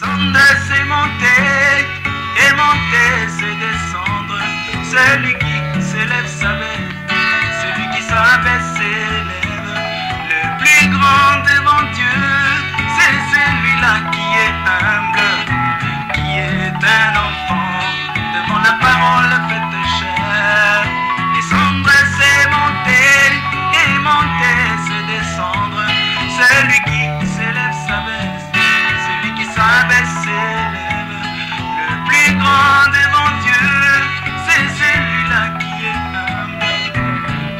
Descendre, c'est monter, et monter, c'est descendre. Celui qui s'élève s'abaisse, celui qui s'abaisse s'élève. Le plus grand devant Dieu, c'est celui-là qui est humble, qui est un enfant devant la parole faite chair. Descendre, c'est monter, et monter, c'est descendre. Celui qui s'élève s'abaisse, celui qui s'abaisse s'élève. Le plus grand devant Dieu, c'est celui-là qui est humble,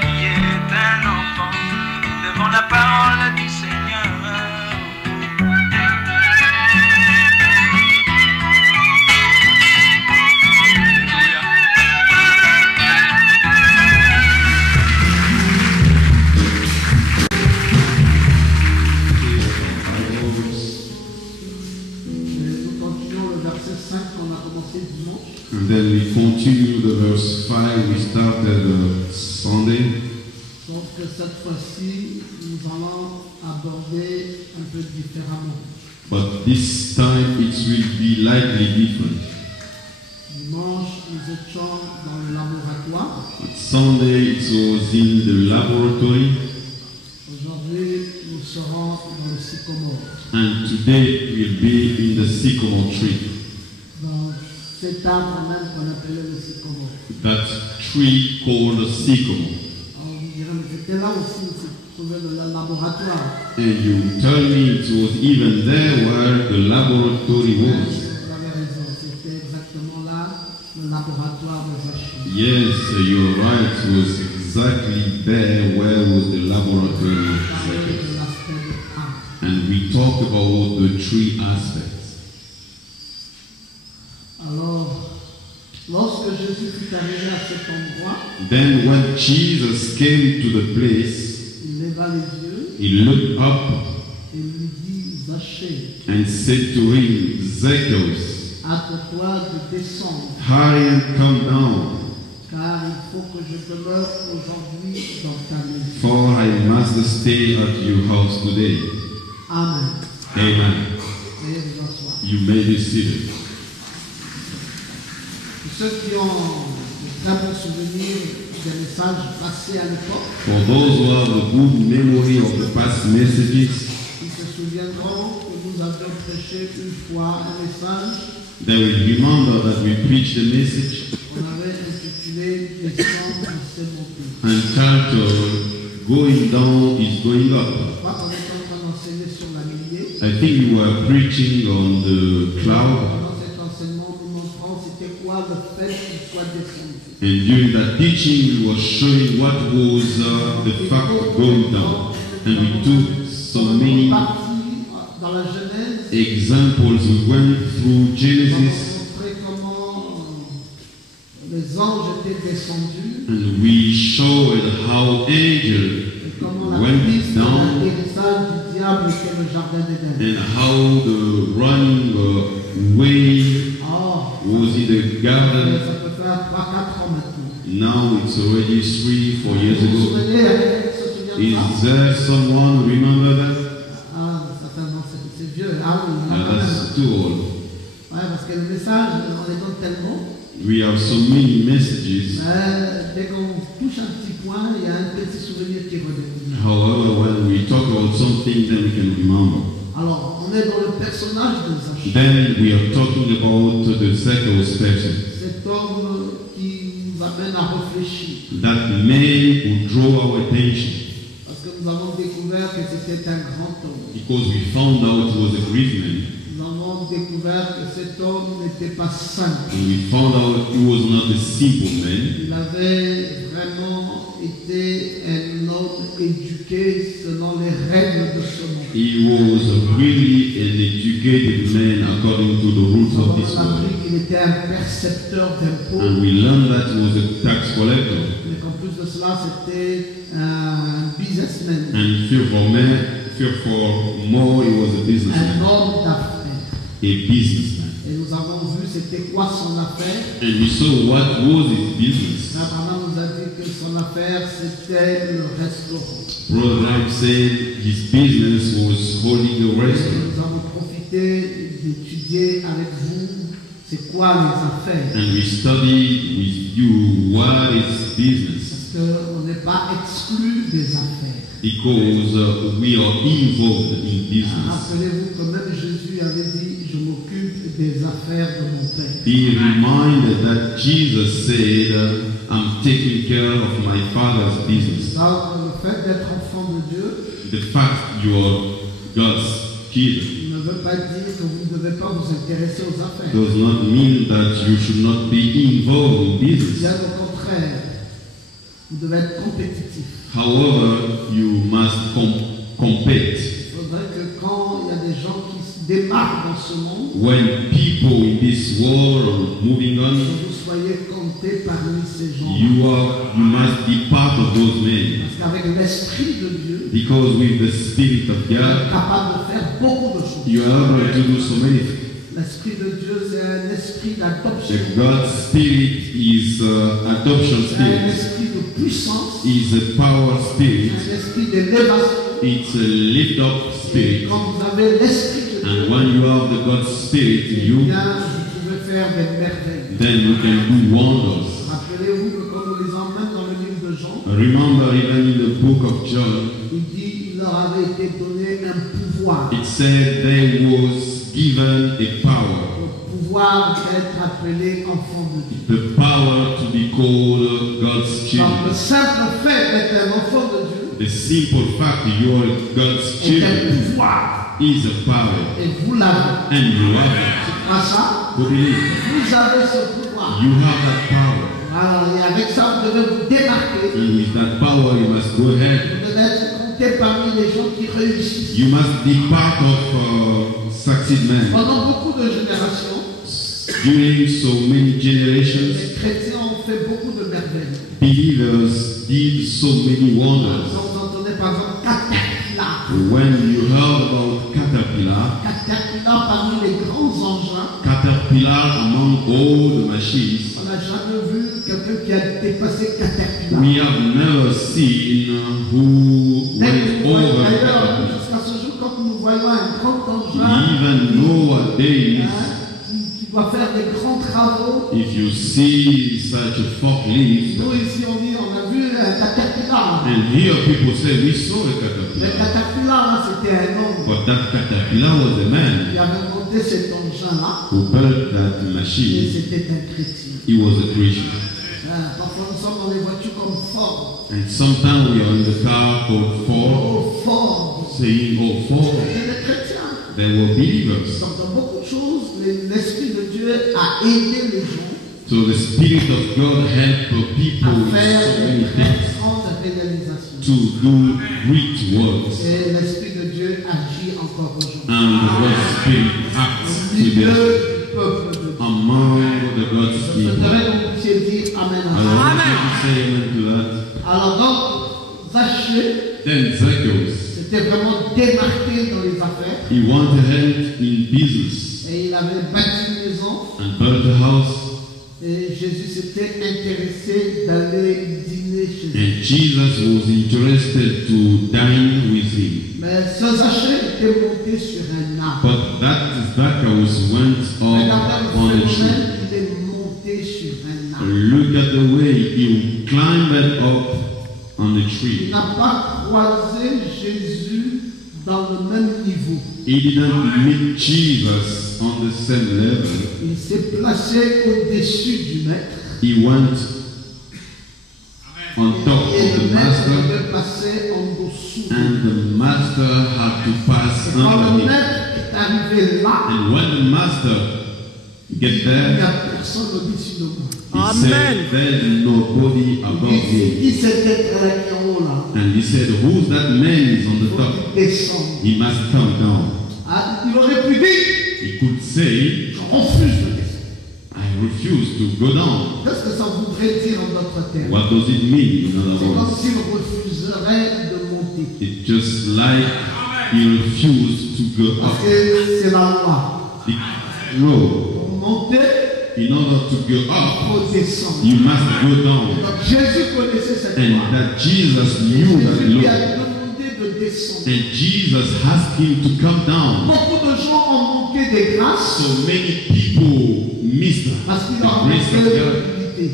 qui est un enfant devant la parole du Seigneur. And then we continue the verse 5 we started Sunday. Sauf que cette fois-ci, nous allons aborder un peu différemment. But this time it will be slightly different. Dimanche, nous étions dans le laboratoire. Sunday it was in the laboratory. Aujourd'hui, nous serons dans le sycomore. And today we'll be in the sycamore tree. Dans cet arbre même qu'on appelait le sycomore. That tree called the sycamore. Alors vous direz, mais c'était là aussi où se trouvait le laboratoire. And you tell me it was even there where the laboratory was. Vous avez raison, c'était exactement là le laboratoire de Zachée. Yes, you're right. It was exactly there where was the laboratory. Parler de l'aspect de l'arbre. And we talked about the three aspects. Alors, lorsque Jésus fut arrivé à cet endroit, Then when Jesus came to the place, il leva les yeux he looked up et lui dit, Zachée, and said to him, Zacchaeus, hâte-toi de descendre, hurry and come down, car il faut que je demeure aujourd'hui dans ta maison. for I must stay at your house today. Amen. Amen. Veuillez vous asseoir. You may be seated. Pour ceux qui ont de très bons souvenirs des messages passés à l'époque, For those who have a good memory of the past messages, ils se souviendront que nous avions prêché une fois un message they will remember that we preached the message qu'on avait intitulé Descendre, c'est monter. entitled Going Down is Going Up. Je crois qu'on est en train d'enseigner sur la millier. I think we were preaching on the cloud, Pendant cet enseignement, nous montrons c'était quoi le fait qu'il soit descendu. and during that teaching, we were showing what was the fact of going down. And we took so many Parti dans la Genèse, examples. We went through on Genesis, a montré comment les anges étaient descendus and we showed how angels et comment la went piste down, d'atterrissage du diable était le jardin d'Éden. and how the running way Oh, was in the garden. ça peut faire 3-4 ans maintenant. Now it's already 3-4 years Vous vous ago. souvenez, se souvient de Is ça? there someone who remember that? Ah, certainement, c'est vieux. Ah oui, il y en a quand même. That's too old. Ouais, parce que le message, on les donne tellement. We have so many messages. Mais dès qu'on touche un petit point, il y a un petit souvenir qui redécouvre. However, when we talk about something, then we can remember. Alors, on est dans le personnage de Zachée. Then we are talking about the Zacchaeus person. Cet homme qui nous amène à réfléchir. That man who drove our attention. Parce que nous avons découvert que c'était un grand homme. Because we found out he was a great man. Nous avons découvert que cet homme n'était pas simple. And we found out he was not a simple man. Il avait vraiment été un homme éduqué selon les règles de ce monde. He was really an educated man according to the rules of this On a appris world. qu'il était un percepteur d'impôts. And we learned that he was a tax collector. Mais qu'en plus de cela, c'était un businessman, And fear for more, he was a un businessman. homme d'affaires. A businessman. Et nous avons vu c'était quoi son affaire. And we saw what was his business. Abraham nous a dit que son affaire c'était le restaurant. Brother Ryan said his business was holding a Et restaurant. nous avons profité l'opportunité d'étudier avec vous c'est quoi les affaires. And we study with you what is business. Parce qu'on n'est pas exclu des affaires. Because we are involved in business. Rappelez-vous que même Jésus avait dit, je m'occupe des affaires de mon Père. He reminded that Jesus said, I'm taking care of my Father's business. Donc, le fait d'être enfant de Dieu, The fact you are God's kid ne veut pas dire que vous ne devez pas vous intéresser aux affaires. does not mean that you should not be involved in business. Bien au contraire, vous devez être compétitif. However, you must compete. Il faudrait que quand il y a des gens qui se démarquent dans ce monde, When people in this world are moving que on, vous soyez comptés parmi ces gens. you must be part of those men. Parce qu'avec l'Esprit de Dieu, Because with the Spirit of vous êtes God, capable de faire beaucoup de choses. you are able to do so many things. L'Esprit de Dieu, c'est un esprit d'adoption. The God's Spirit is adoption C'est un spirit. esprit de puissance, Is a power spirit. un esprit d'élévation. It's a lift up Et spirit. quand vous avez l'Esprit de Dieu, And when you have the God's Spirit in eh you, bien, vous pouvez faire des merveilles. then you can do wonders. Rappelez-vous que quand nous lisons même dans le livre de Jean, Remember, even in the book of John, il dit qu'il leur avait été donné un pouvoir. it said there was given a power. Le pouvoir d'être appelé enfant de Dieu. The power to be called God's Donc le children. simple fait d'être un enfant de Dieu The simple fact that you are God's est un children pouvoir. is a power. Et vous l'avez. And you have it. C'est pas ça? Who believe? Vous avez ce pouvoir. You have that power. Alors, et avec ça, vous devez vous démarquer. And with that power, you must go ahead. Vous devez être compté parmi les gens qui réussissent. You must be part of succeed men. Pendant beaucoup de générations, During so many generations, les chrétiens ont fait beaucoup de merveilles. believers did so many wonders. Donc, vous entendez par exemple Caterpillar. When you heard about Caterpillar, Caterpillar parmi les grands engins. Caterpillar among all the machines, On n'a jamais vu quelqu'un qui a dépassé Caterpillar. we have never seen who went over D'ailleurs, Caterpillar. jusqu'à ce jour, quand nous voyons un grand engin Even nowadays, qui doit faire des grands travaux, if you see such a forklift, nous ici on dit on a vu un Caterpillar. and here people say we saw a Le Caterpillar, Caterpillar, là, c'était un homme but that Caterpillar was a man qui avait monté cet engin-là who built that et machine. c'était un chrétien. He was a Christian. Parfois nous sommes dans les voitures comme Ford. And sometimes we are in the car called Ford, Oh, Ford. saying, oh, Ford, C'était des chrétiens. they were believers. Donc dans beaucoup de choses, l'Esprit de Dieu a aidé les gens So the Spirit of God helped people à in faire so des many très things grandes réalisations. to do great works. Et l'Esprit de Dieu agit encore aujourd'hui. And the God's Spirit acts Au milieu today du peuple de Dieu. among the God's Je people. voudrais que vous puissiez dire Amen. I want you to say amen to that. Alors donc, Zachée Then Zacchaeus, s'était vraiment démarqué dans les affaires he went ahead in business et il avait bâti une maison and built a house. et Jésus s'était intéressé d'aller dîner chez lui. And Jesus was interested to dine with him. Mais ce Zachée était monté sur un arbre. But that Zacchaeus went Regardez up le on a tree. phénomène, il est monté sur un arbre. Look at the way he climbed up on the Il tree. n'a pas croisé Jésus dans le même niveau. He didn't meet Jesus on the same level. Il s'est placé au-dessus du maître. He went on top Et of the le maître master, devait passer en dessous. and the master had to pass Quand under le him. maître est arrivé là, And when the master get il n'y there, a personne au-dessus de moi. he said, "There's nobody above me." Il s'était très en haut là. And he said, "Who's that man is on the Il top? faut qu'il descende. He must come down." Ah, il aurait pu dire, He could say, je refuse de descendre. "I refuse to go down." Qu'est-ce que ça voudrait dire en d'autres termes? What does it mean, in other C'est comme words? s'il refuserait de monter. It's just like he refused to go Parce up. que c'est la loi. No, Pour monter, in order to go il up, faut descendre. you must go down. Donc Jésus connaissait cette And loi. that Jesus Et knew that Jésus lui law. a demandé de descendre. descendu. And Jesus asked him to come down. Beaucoup de gens ont manqué de grâce So many people missed parce qu'ils the ont grace manqué of God l'humilité.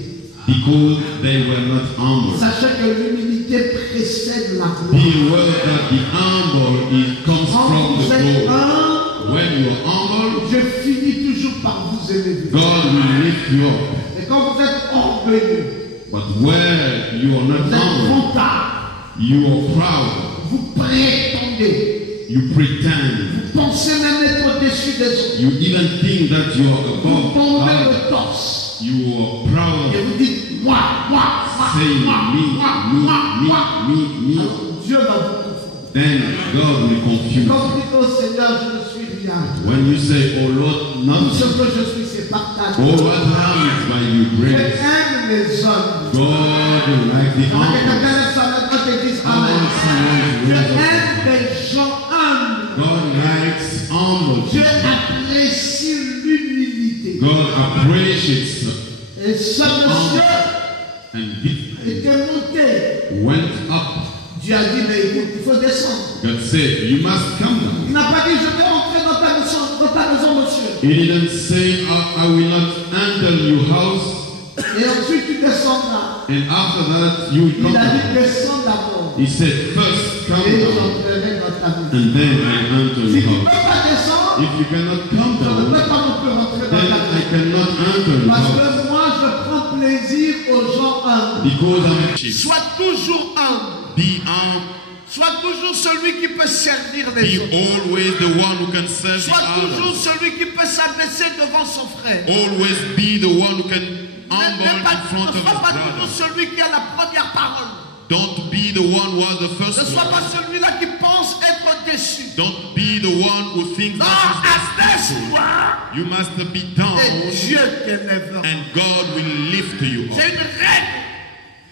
because they were not humble. Sachez que l'humilité précède la Be gloire. aware that the humble comes Quand from vous the êtes Lord. humble, When you are humble, je finis toujours par vous élever. God will lift you up. Et quand vous êtes orgueilleux, But where you are vous not êtes humble, vantard, you are proud. vous prétendez, You pretend. vous pensez même être au-dessus des autres. You even think that you are Vous above tombez others. le torse. You are proud Et of vous dites, moi, saying me. Alors Dieu va vous confondre. Then God will confuse. Quand vous dites au Seigneur, je ne suis rien. When you say, oh Lord, Tout ce nothing. que je suis, c'est par ta Oh, grâce. what happens by your Je grace? aime les hommes. God will like the Quand quelqu'un humble. lève sa main, quand il dit Oh, Amen. someone Je raise up. aime les gens humbles. God likes humble. Dieu apprécie l'humilité. God appreciates Et ce monsieur and he était monté. went up. Dieu a dit, mais écoute, il faut descendre. God said, you must come down. Il n'a pas dit, je vais entrer dans ta maison, monsieur. He didn't say, I will not enter your house. Et ensuite, tu descendras. And after that, you will come Il a dit, down. descends d'abord. He said, first come Et down, j'entrerai dans ta maison. and then I enter Si tu your ne peux house. pas descendre, If you cannot come je ne down, peux pas non plus rentrer dans then ta I maison. cannot enter your Parce house. que moi, je prends plaisir aux gens humbles. Because I'm cheap. Sois toujours humble. Be humble. Sois toujours celui qui peut servir Be les autres. always the one who can serve the Sois toujours others. celui qui peut s'abaisser devant son frère. Always be the one who can Ne humble in front sois of his pas toujours brother. celui qui a la première parole. Don't be the one who has the Ne first sois pas word. celui-là qui pense être déçu. Don't be the one who thinks Non, that he's the abaisse-toi. You must be Et down, Dieu t'élèvera. and God will lift you up. C'est une règle.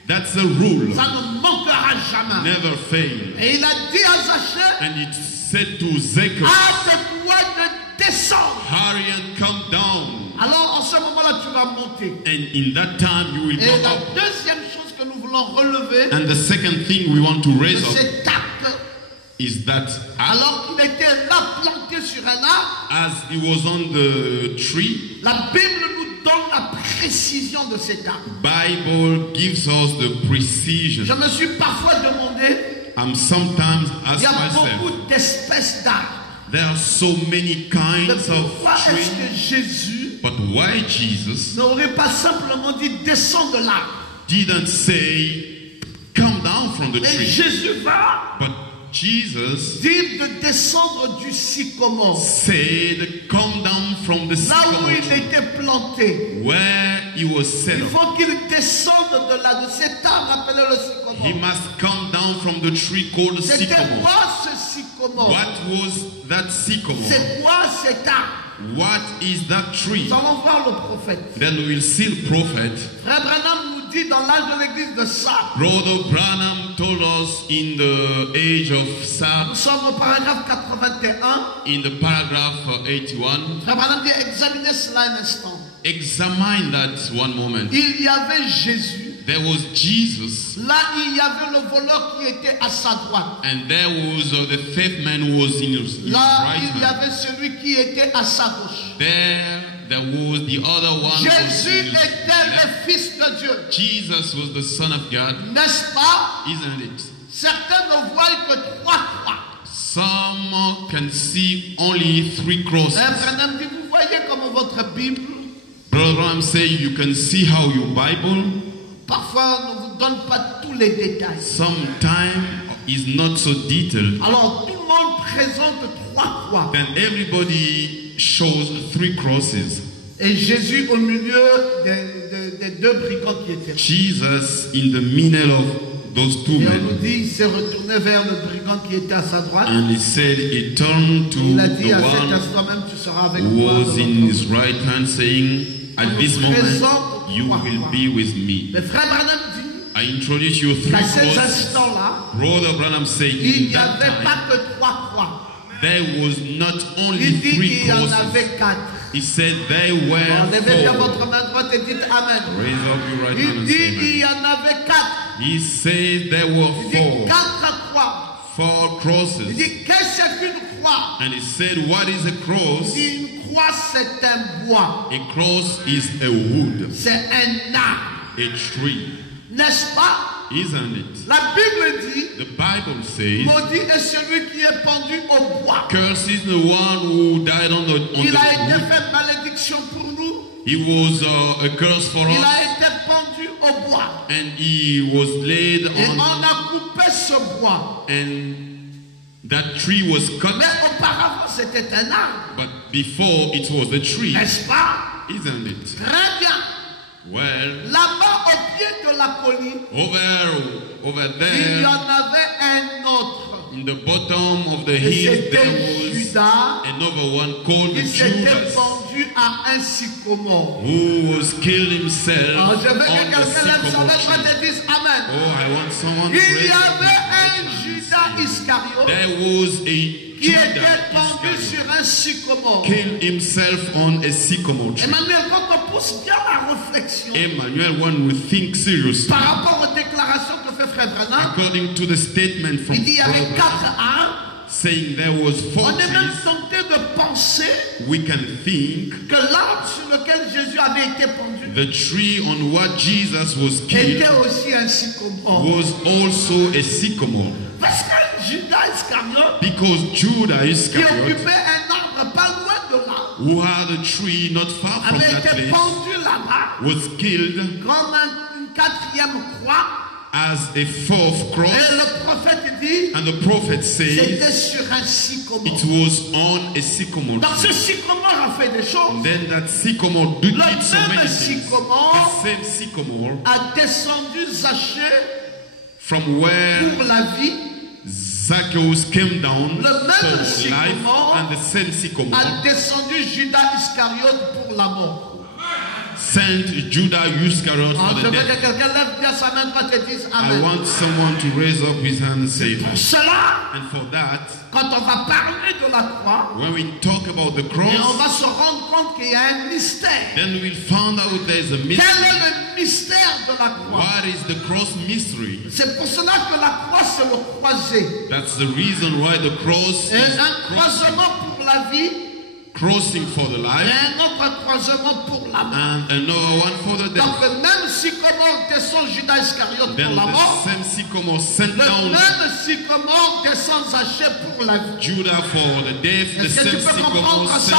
That's a rule. Ça ne manquera jamais. Never fail. Et il a dit à Zachée, And it said to Zechariah, hâte-toi de descendre. hurry and come down. Alors en ce moment-là, tu vas monter. And in that time you will Et go la up. deuxième chose que nous voulons relever And the second thing we want to de raise up cet acte, is that alors qu'il était là planté sur un arbre, as he was on the tree, la Bible nous donne la précision de cet arbre. Bible gives us the precision. Je me suis parfois demandé, I'm sometimes il y ask a myself, beaucoup d'espèces d'arbres. there are so many Mais kinds pourquoi of est-ce trees, que Jésus but why Jesus n'aurait pas simplement dit descends de l'arbre? didn't say, come down from the Et tree, Jésus va but Jesus dire de descendre du sycomore. said, come down from the Là où sycamore il tree, était planté. where he was set Il up. faut qu'il descende de cet arbre appelé le sycomore. He must come down from the tree called the C'était sycamore. quoi ce sycomore? What was that sycamore? C'est quoi cet arbre? What is that tree? Nous allons voir le prophète. Then we will see the prophet. Frère Branham nous dit dans l'âge de l'église de Sardes. Brother Branham told us in the age of Nous Sardes, sommes au paragraphe 81. in the paragraph 81, Frère Branham dit examinez cela un instant. examine that one moment. Il y avait Jésus. There was Jesus, Là, il y avait le voleur qui était à sa droite. and there was the fifth man who was in his Là, right il y hand. avait celui qui était à sa gauche. There was the other one who was in Jésus his était left. le Fils de Dieu. Jesus was the Son of God, N'est-ce pas? isn't it? Certains ne voient que 3 croix. Some can see only 3 crosses. Branham dit, vous voyez comme votre Bible, Brother Branham say you can see how your Bible parfois ne vous donne pas tous les détails. sometimes is not so detailed. Alors, tout le monde présente 3 croix. Then everybody shows 3 crosses. Et Jésus au milieu des 2 brigands qui étaient là. Jesus in the middle of those 2 Et on nous men. dit, il s'est retourné vers le brigand qui était à sa droite. And he said he turned to Il a dit, the à cet one instant même, tu seras avec who moi. was in his right hand, saying, at this moment you will be with me. Le frère Branham dit, I introduce you 3 à ces crosses. instants-là, Brother Branham said il in n'y that avait time pas que 3 croix. there was not only Il dit 3 qu'il y en crosses. avait 4. He said there were Levez bien 4. votre main droite et dites Amen. Raise up your right hand Il and dit say il amen. y en avait 4. He said there were Il dit 4. 4 croix. 4 4 Il crosses. dit, qu'est-ce qu'une croix? And he said, what is a Il cross? dit, une croix, c'est un bois. A cross is a wood, C'est un arbre. a tree, N'est-ce pas? isn't it? La Bible dit, The Bible says, maudit est celui qui est pendu au bois. curse is the one who died on the Il a été wood. fait malédiction pour nous. He was a curse for Il us, a été pendu au bois. and he was laid Et on on, a coupé ce bois. and that tree was cut. Mais auparavant, c'était un arbre. But before it was a tree, N'est-ce pas? isn't it? Très bien. Well, Là-bas, au pied de la colline, over il y there, en avait un autre. in the bottom of the Et hill, there c'était was Judas. another one called Il s'était Judas, pendu à un sycomore. who was killed himself Alors, je veux que on the quelqu'un lève son sycamore main tree. et dise Amen. Oh, I want someone to Il raise y up avait un his Judas hand. Iscariote There was a qui était Judas pendu Iscariot, sur un sycomore. killed himself on a sycamore tree. Emmanuel, quand on pousse bien la réflexion Emmanuel, one will think seriously. par rapport aux déclarations que fait Frère Branham, According to the statement from il dit il y avait Proverbs, 4 arbres. saying there was 4 On est même trees, tenté de penser we can think que l'arbre sur lequel Jésus avait été pendu the tree on what Jesus was killed était aussi un sycomore. was also a sycamore. Parce que Judas Iscariote, Because Judas qui Iscariot, occupait un arbre pas loin de là, who had a tree not far from avait that été place, pendu là-bas was killed comme une 4e croix. as a 4th Et cross. le prophète dit, And the prophet says c'était sur un sycomore. it was on a sycamore Donc ce tree. sycomore a fait des choses. Then that sycamore did Le so même many things. sycomore The same sycamore a descendu Zachée from where pour la vie, Zacchaeus came down Le même for life, sycamore and the same sycamore a descendu Judas Iscariote pour la mort. sent Judas Iscariot Alors, for je the veux death. que quelqu'un lève bien sa main droite et dise I Amen. want someone to raise up his hand and say Pour that. cela, And for that, quand on va parler de la croix, when we talk about the et on cross, va se rendre compte qu'il y a un mystère. then we'll find out there's a Quel mystery. est le mystère de la croix? What is the cross mystery? C'est pour cela que la croix, c'est le croisé. That's the reason why the cross Et is un croisement pour la vie crossing for the et life un autre croisement pour la mort. and another one for the Donc death. le même sycomore descend Judas Iscariote Then pour la mort. the same sycamore sent Le down même sycomore descend Zachée pour la vie. Judah for the death. The Est-ce que same tu peux sycamore comprendre sent ça?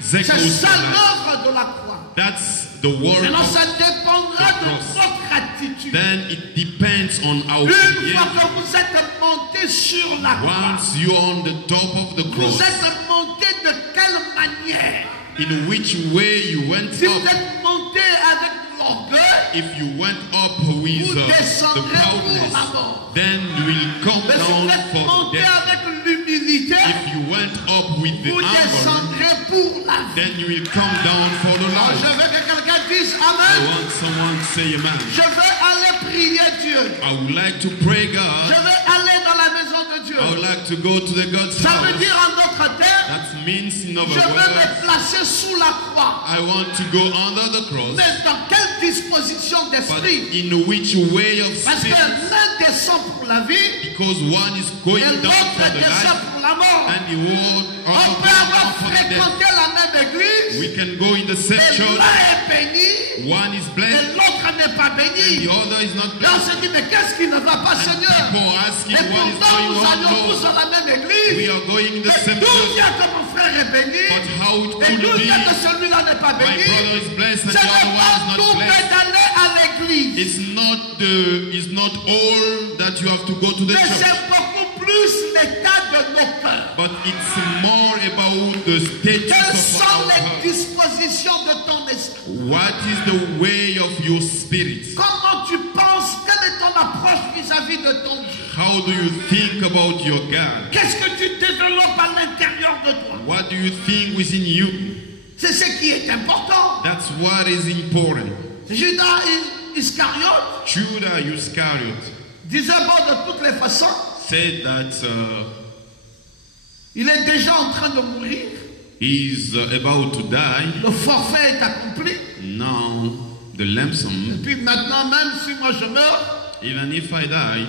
C'est Zacchaeus ça for life. l'œuvre de la croix. That's the work Maintenant, of. ça dépendra the de cross. votre attitude. Then it depends on our Une fois behavior. que vous êtes monté sur la croix, Once you're on the top of the vous cross, êtes monté de quelle manière? in which way you went Si vous up, êtes monté avec l'orgueil, if you went up with vous the descendrez pour proudness, la mort. then you will come Mais si vous down êtes for monté death. avec l'humilité, If you went up with the vous anger, descendrez pour la vie. then you will come down for the Alors, je life. veux que quelqu'un dise I Amen. want someone to say amen. Je vais aller prier Dieu. I would like to pray Je God. vais aller dans la maison de Dieu. I would like to go to the God's Ça veut house. dire en d'autres termes, That means in je other veux words, me placer sous la croix. I want to go under the cross. Mais dans quelle disposition But d'esprit? in which way of Parce que spirit? l'un descend pour la vie Because one is et going down l'autre for the descend life pour la mort. and the world On also peut going avoir down for the death. fréquenté la même église We can go in the same et church. l'un est béni One is et blessed l'autre n'est pas and béni. the other is not Et on blessed. se dit, mais qu'est-ce qui ne va pas, Seigneur? People are asking Et what is pourtant, going nous on, allions tous Lord. dans la même We église. are going in the Mais same d'où church. vient que mon frère est béni? But how it Et could d'où be vient que celui-là n'est pas my béni? brother is blessed and Ce the n'est other one pas is not tout que blessed? d'aller à l'église. It's not all that you have to go to the Mais church. c'est beaucoup plus l'état de nos cœurs. But it's more about the status Quelles of sont our les heart. dispositions de ton esprit? What is the way of your spirit? Comment tu penses? Quelle est ton approche vis-à-vis de ton Dieu? How do you think about your God? Qu'est-ce que tu développes à l'intérieur de toi? What do you think within you? C'est ce qui est important. That's what is important. Judas Iscariote Judas Iscariot disait bon, de toutes les façons, said that il est déjà en train de mourir. he's about to die. Le forfait est accompli. Now the ransom, Et puis maintenant, même si moi je meurs, even if I die,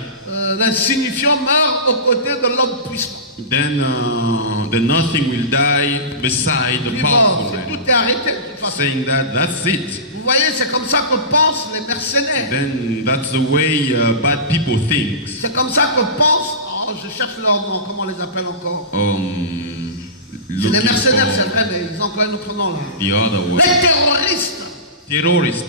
l'insignifiant meurt aux côtés de l'homme puissant. then the nothing will die beside the Il dit, bon, powerful si man. tout est arrêté, de toute façon. Saying that that's it. Vous voyez, c'est comme ça que pensent les mercenaires. Then that's the way bad people think. C'est comme ça que pensent, oh, je cherche leur nom, comment on les appelle encore? C'est les Looking mercenaires, for c'est vrai, mais ils ont encore un autre nom là. the other way. Les terroristes. Terrorist.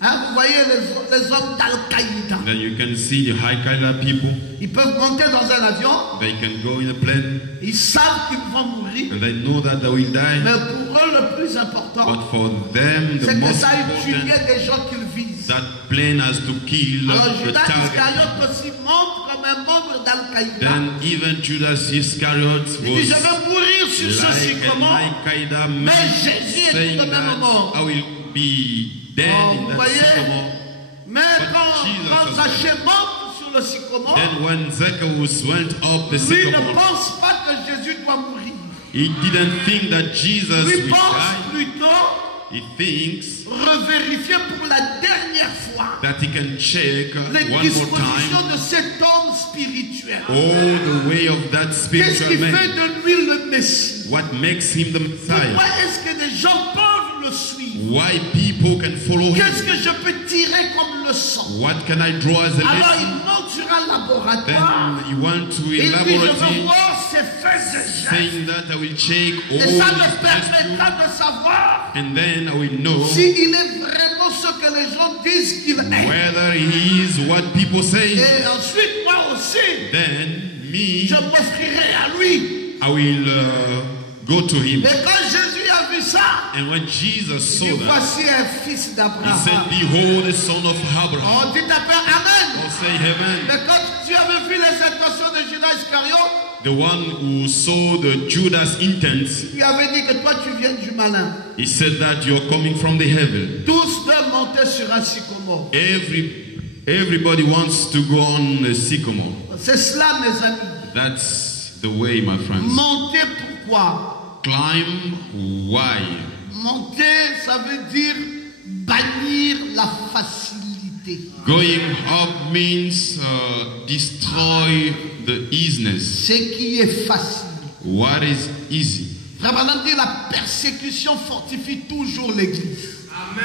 Hein, vous voyez les hommes d'Al-Qaïda. Then you can see the Al-Qaeda people. Ils peuvent monter dans un avion, They can go in a plane ils savent qu'ils vont mourir, and they know that they will die. mais pour eux le plus important, But for them, the c'est que most ça aille tuer important, des gens qu'ils visent. that plane has to kill Alors the Judas target. Iscariote aussi monte comme un membre d'Al-Qaïda. Then even Judas Iscariot Il dit, was je vais mourir sur ce like an sycomore. Al-Qaeda man, Mais Jésus est saying tout de même that mort. I will be dead Oh, in vous that voyez? sycamore. Mais quand Jesus Zachée monte sur le sycomore, Then when Zacchaeus went up the lui ne sycamore, pense pas que Jésus doit mourir. he didn't think that Jesus Lui will pense die. plutôt He thinks revérifier pour la dernière fois that he can check les one more dispositions time de cet homme spirituel. all the way of that Qu'est-ce spiritual qui fait man. de lui le Messie? What makes him the Messiah? Pourquoi est-ce que des gens peuvent le suivre? Why people can follow Qu'est-ce him? que je peux tirer comme leçon? What can I draw as a Alors lesson? il monte sur un laboratoire. Then you went to Il a dit, je veux laboratory voir ses faits et gestes. saying that I will check all Et ça me his permettra de savoir and then I will know s'il est vraiment ce que les gens disent qu'il est. whether he is what people say. Et ensuite, moi aussi, Then me, je m'offrirai à lui. I will go to him. Mais quand Jésus a vu ça, And when Jesus saw il dit, that, voici un fils he d'Abraham. said, behold the son of Abraham. On dit à peine Amen. Or say heaven. Mais quand tu avais vu les intentions de Judas Iscariote, The one who saw the Judas intent, il avait dit que toi tu viens du malin. he said that you're coming from the heaven. Tous deux montaient sur un sycomore. Everybody wants to go on a sycamore. C'est cela, mes amis. That's the way, my friends. Monter pourquoi? Climb, why? Monter, ça veut dire bannir la facilité. Going up means destroy the easiness. Ce qui est facile. What is easy? Frère Branham dit la persécution fortifie toujours l'église.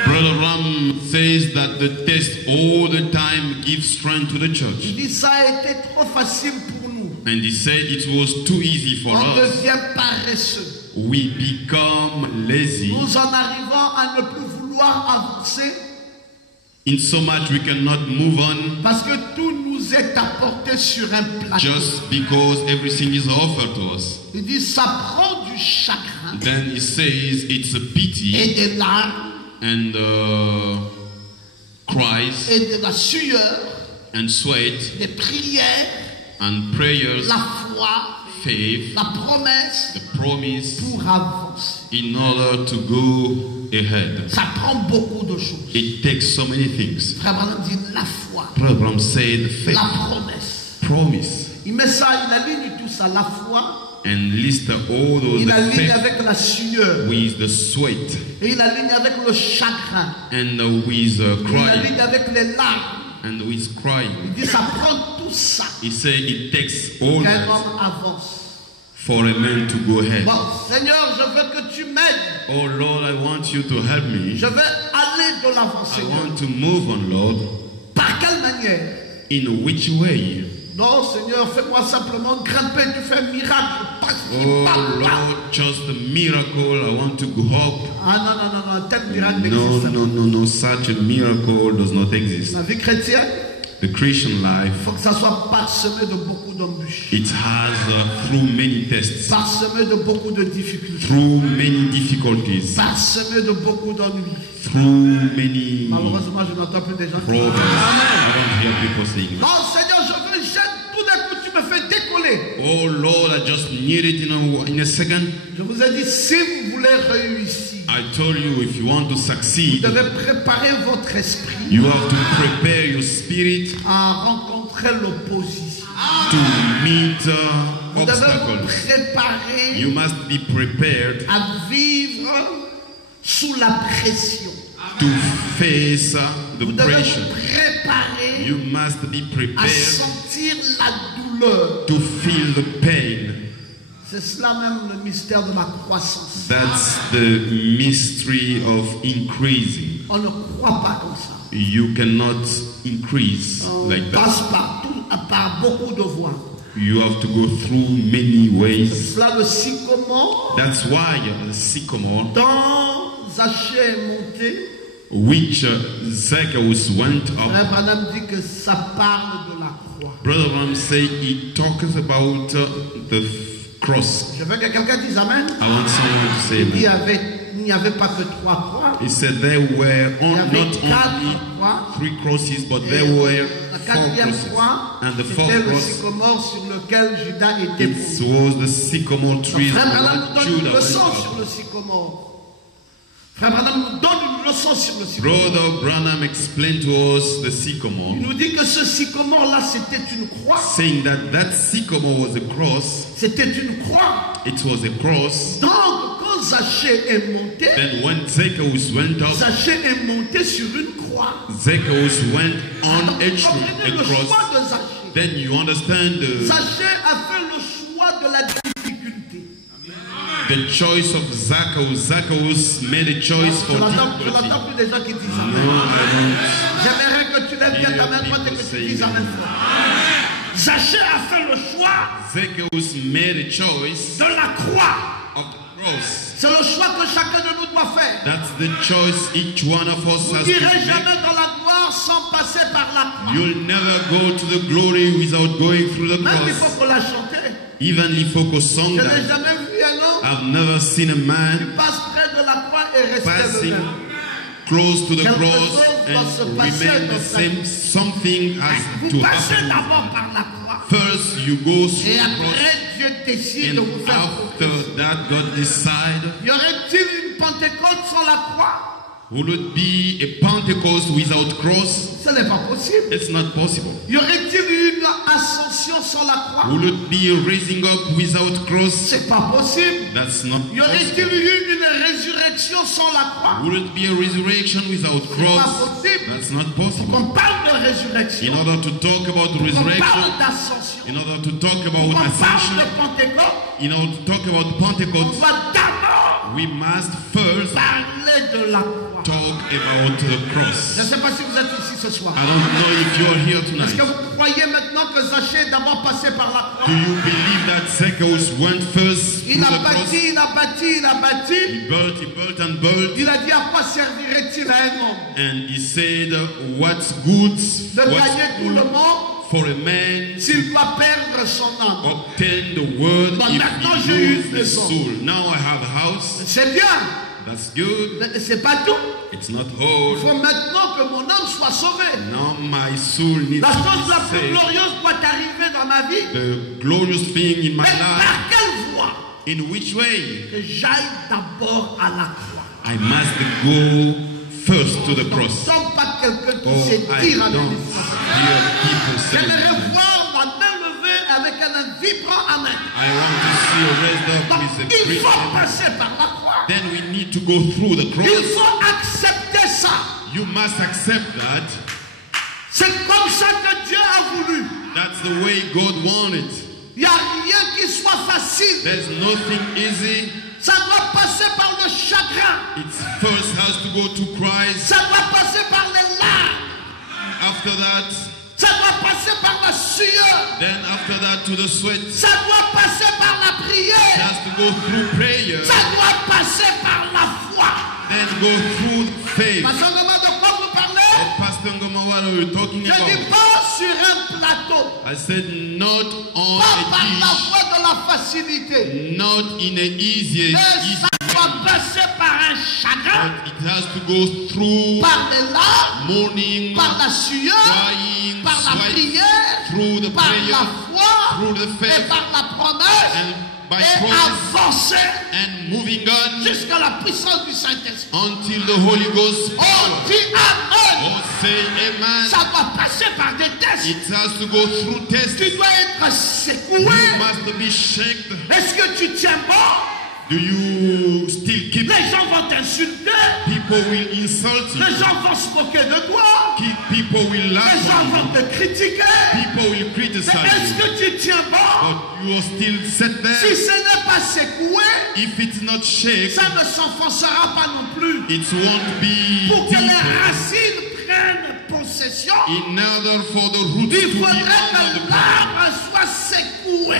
Brother Ram says that the test all the time gives strength to the Il church. dit ça a été trop facile pour nous. And he said it was too easy for On us. devient paresseux. We become lazy. Nous en arrivons à ne plus vouloir avancer In so much we cannot move on parce que tout nous est apporté sur un plateau. just because everything is offered to us. Il dit ça prend du chagrin Then he says it's a pity et des larmes and cries et de la sueur, and sweat des prières, and prayers, la foi, faith, la promesse the promise pour avancer. in order to go ahead. Ça prend beaucoup de choses. It takes so many things. Frère Branham dit la foi, Brother said faith, la promesse. promise, Il met ça, il aligne tout ça, la foi, and list all those il aligne faith avec la sueur, with the sweat et il aligne avec le chagrin, and with il crying aligne avec les larmes. and with crying. Il dit ça prend tout ça He said it takes all qu'un that homme avance. for a man to go ahead. Bon, Seigneur, je veux que tu m'aides. Oh Lord, I want you to help me. Je veux aller de l'avant, I Seigneur. want to move on, Lord. Par quelle manière? In which way? Non, Seigneur, fais-moi simplement grimper, tu fais un miracle. Je passe, Oh je parle. Lord, just a miracle. I want to go up. Ah non, non, non, non, tel miracle No, n'existe no, pas. no, no. Such a miracle does not exist. La vie chrétienne, The Christian life, il faut que ça soit parsemé de beaucoup d'embûches, it has through many tests, parsemé de beaucoup de difficultés, through many difficulties, parsemé de beaucoup d'ennuis. through many Malheureusement, je n'entends plus des gens qui problems. disent Amen. I don't hear people saying that. Non, Seigneur, je veux, j'aide, tout d'un coup, tu me fais décoller. Oh Lord, I just need it in a second. Je vous ai dit, si vous voulez réussir, I told you if you want to vous succeed, devez préparer votre esprit you have to prepare your spirit à rencontrer l'opposition. to meet Vous devez vous obstacles. préparer You must be prepared à vivre sous la pression. to face the Vous devez pressure. vous préparer préparé You must be à prepared sentir la douleur. to feel the pain. C'est cela même le mystère de la croissance. That's the mystery of increasing. On ne croit pas comme ça. You cannot increase On like passe that. par beaucoup de voies. You have to go through many ways. Cela le sycomore, That's why the sycamore, dans Zachée est monté. which Zacchaeus went Frère up, Branham dit que ça parle de la croix. Brother Ram say he talks about the cross. Je veux que quelqu'un dise Amen. I want someone to say Il n'y avait pas que 3 croix. He said there were Il y avait not 4 only croix. 3 crosses, but Et there were la 4 4e crosses. croix, And the c'était 4th le cross, sycomore sur lequel Judas était it posé. was the sycamore tree Frère Branham that nous donne une Judah leçon went sur up. le sycomore. Frère Branham nous donne une leçon sur le sycomore. Brother Branham explained to us the Il sycamore, nous dit que ce sycomore-là, c'était une croix. saying that sycamore was a cross. C'était une croix. It was a cross. Donc, quand Zachée est monté, Then when Zacchaeus went up, Zachée est monté sur une croix. Zacchaeus went on Donc, a comprenez le choix cross. de Zachée. Then you understand Zachée a fait le choix de la difficulté. the choice of Zacchaeus. Zacchaeus made a choice Je for n'entends difficulty. plus des gens qui disent No, Amen. I J'aimerais que tu lèves bien ta main droite et que tu dises Amen fort. Zachée a fait le choix don't. Zacchaeus made a choice de la croix. of the cross. C'est le choix que chacun de nous doit faire. That's the choice each one of us Vous has n'irez to make. jamais dans la gloire sans passer par la croix. You'll never go to the glory without going through the Même il cross. faut qu'on la chante. Even if focus song Je n'ai that jamais vu un homme I've never seen a qui man passe près de la croix et reste passing le même. close to the Quelque cross chose doit se and passer remain dans the sa same. Something has Vous to passez happen. d'abord par la croix. First, you go through Et the cross, après, Dieu décide de vous and faire after progresser. that, God decide. Y aurait-il une Pentecôte sans la croix? Will it be a Pentecost without cross? Ce n'est pas possible. It's not possible. Y aurait-il une ascension sans la croix? Will it be a raising up without cross? C'est pas possible. That's not Y aurait-il possible. eu une résurrection sans la croix? Will it be a resurrection without C'est pas cross? possible. That's not On possible. parle de In résurrection. order to talk about On resurrection, parle d'ascension. in order to talk On about parle ascension, de Pentecôte. in order to talk about On Pentecost, doit d'abord we must first parler de la croix. talk about the Je ne cross. sais pas si vous êtes ici ce soir. I don't know if you're here Est-ce que tonight. vous croyez maintenant que Zachée est d'abord passé par la croix? Do you believe that Zacchaeus went first through Il the a cross? bâti, il a bâti, il a bâti. He built and built, Il a dit à quoi servirait-il à un homme and he said, "What's good? de What's gagner tout le good monde for a man s'il doit perdre son âme? obtain the world Bon, if maintenant, he j'ai eu lose une the maison. soul?" Now I have a house. C'est bien, That's good. mais c'est pas tout. It's not Il whole. faut maintenant que mon âme soit sauvée. Now my soul needs La to chose la be plus saved. glorieuse doit arriver dans ma vie. The glorious thing in my Mais life. par quelle voie? In which way? Que j'aille d'abord à la croix. I must go first to the Ne cross. sommes pas quelqu'un qui Oh, sait I dire à don't hear people say. J'aimerais voir la main levée avec un vibrant amen. I want to see a raised up Donc, with a il great faut amen. passer par la croix. Then we need to go through the Il cross. faut accepter ça. You must accept that. C'est comme ça que Dieu a voulu. That's the way God wanted. Il n'y a rien qui soit facile. There's nothing easy. Ça doit passer par le chagrin. It first has to go to Christ. Ça doit passer par les larmes. After that, Ça doit passer par la sueur. then after that to the sweat. Ça doit passer par la It prière. has to go through prayer. Ça doit passer par la foi. Then go through faith. Pasteur Ngoma, de quoi vous parlez? Oh, Pastor Ngoma, what are you talking Je dis about? pas sur un plateau. I said not on Pas par a la dish. voie de la facilité. Not in a easy, Mais easy ça doit passer par un chagrin, but it has to go through par les larmes, mourning, par la sueur, crying, par la sweat, prière, through the par prayer, la foi through the et faith, par la promesse and by et promise, avancer and moving on jusqu'à la puissance du Saint-Esprit. until the Holy Ghost Oh, power. dis Amen. Oh, say amen. Ça doit passer par des tests. It has to go through tests. Tu dois être secoué. You must be shaken. Est-ce que tu tiens bon? Do you still keep? Les gens vont t'insulter. People will insult you. Les gens vont se moquer de toi. People will Les laugh gens at vont you. te critiquer. People will Mais criticize est-ce you. que tu tiens bon? But you are still set Si there. ce n'est pas secoué, If it's not shaken, ça ne s'enfoncera pas non plus. it won't be Pour que les deeper. racines prennent possession, In order for the roots il to be faudrait under the que ground, l'arbre soit secoué.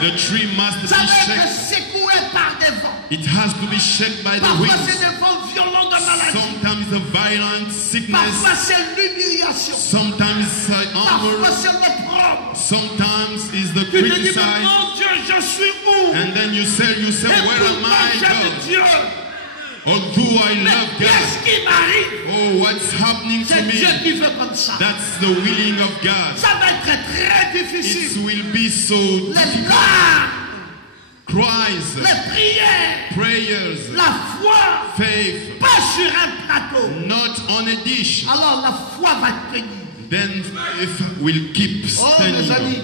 the tree must Ça be va être shaken. secoué par des vents. It has to be shaken by the Parfois c'est winds. des vents violents de maladie. Sometimes the violent sickness. Parfois c'est l'humiliation. Sometimes Parfois honor. c'est l'opprobre. Sometimes is the Tu te dis, mais criticize. mon Dieu, je suis où? And then you say, Et where am pourtant I, j'aime God? Dieu. Although I Mais love qu'est-ce God. qui m'arrive? Oh, what's happening to C'est Dieu me? qui veut comme ça. That's the willing of God. Ça va être très It difficile. will be so Les difficult. larmes, Cries, les prières, prayers, la foi, faith, pas sur un plateau. not on a dish. Alors la foi va tenir. Then if we'll keep Oh mes amis, standing.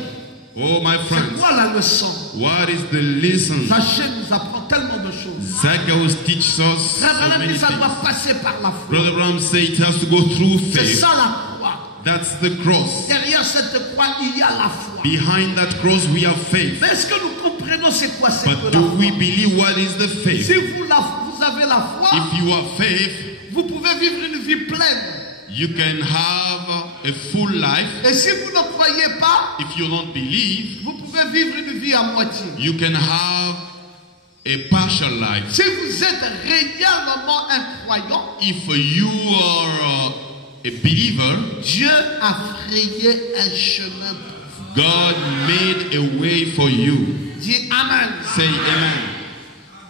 Oh my c'est friends, quoi la leçon? what is the lesson? Zachée nous apprend tellement de choses. Zacchaeus teaches us Frère so Branham many dit ça doit things. passer par la foi. Brother Bram said it has to go through C'est faith. ça la croix. That's the cross. Derrière cette croix, il y a la foi. Behind that cross we have faith. Mais est-ce que nous comprenons c'est quoi c'est But que do la we foi? believe what is the Si faith? vous avez la foi, If you have faith, vous pouvez vivre une vie pleine. you can have a full life. Et si vous ne croyez pas, If you don't believe, vous pouvez vivre une vie à moitié. you can have a partial life. Si vous êtes réellement un croyant, If you are a believer, Dieu a frayé un chemin pour vous. God made a way for you. Dis Amen. Say amen.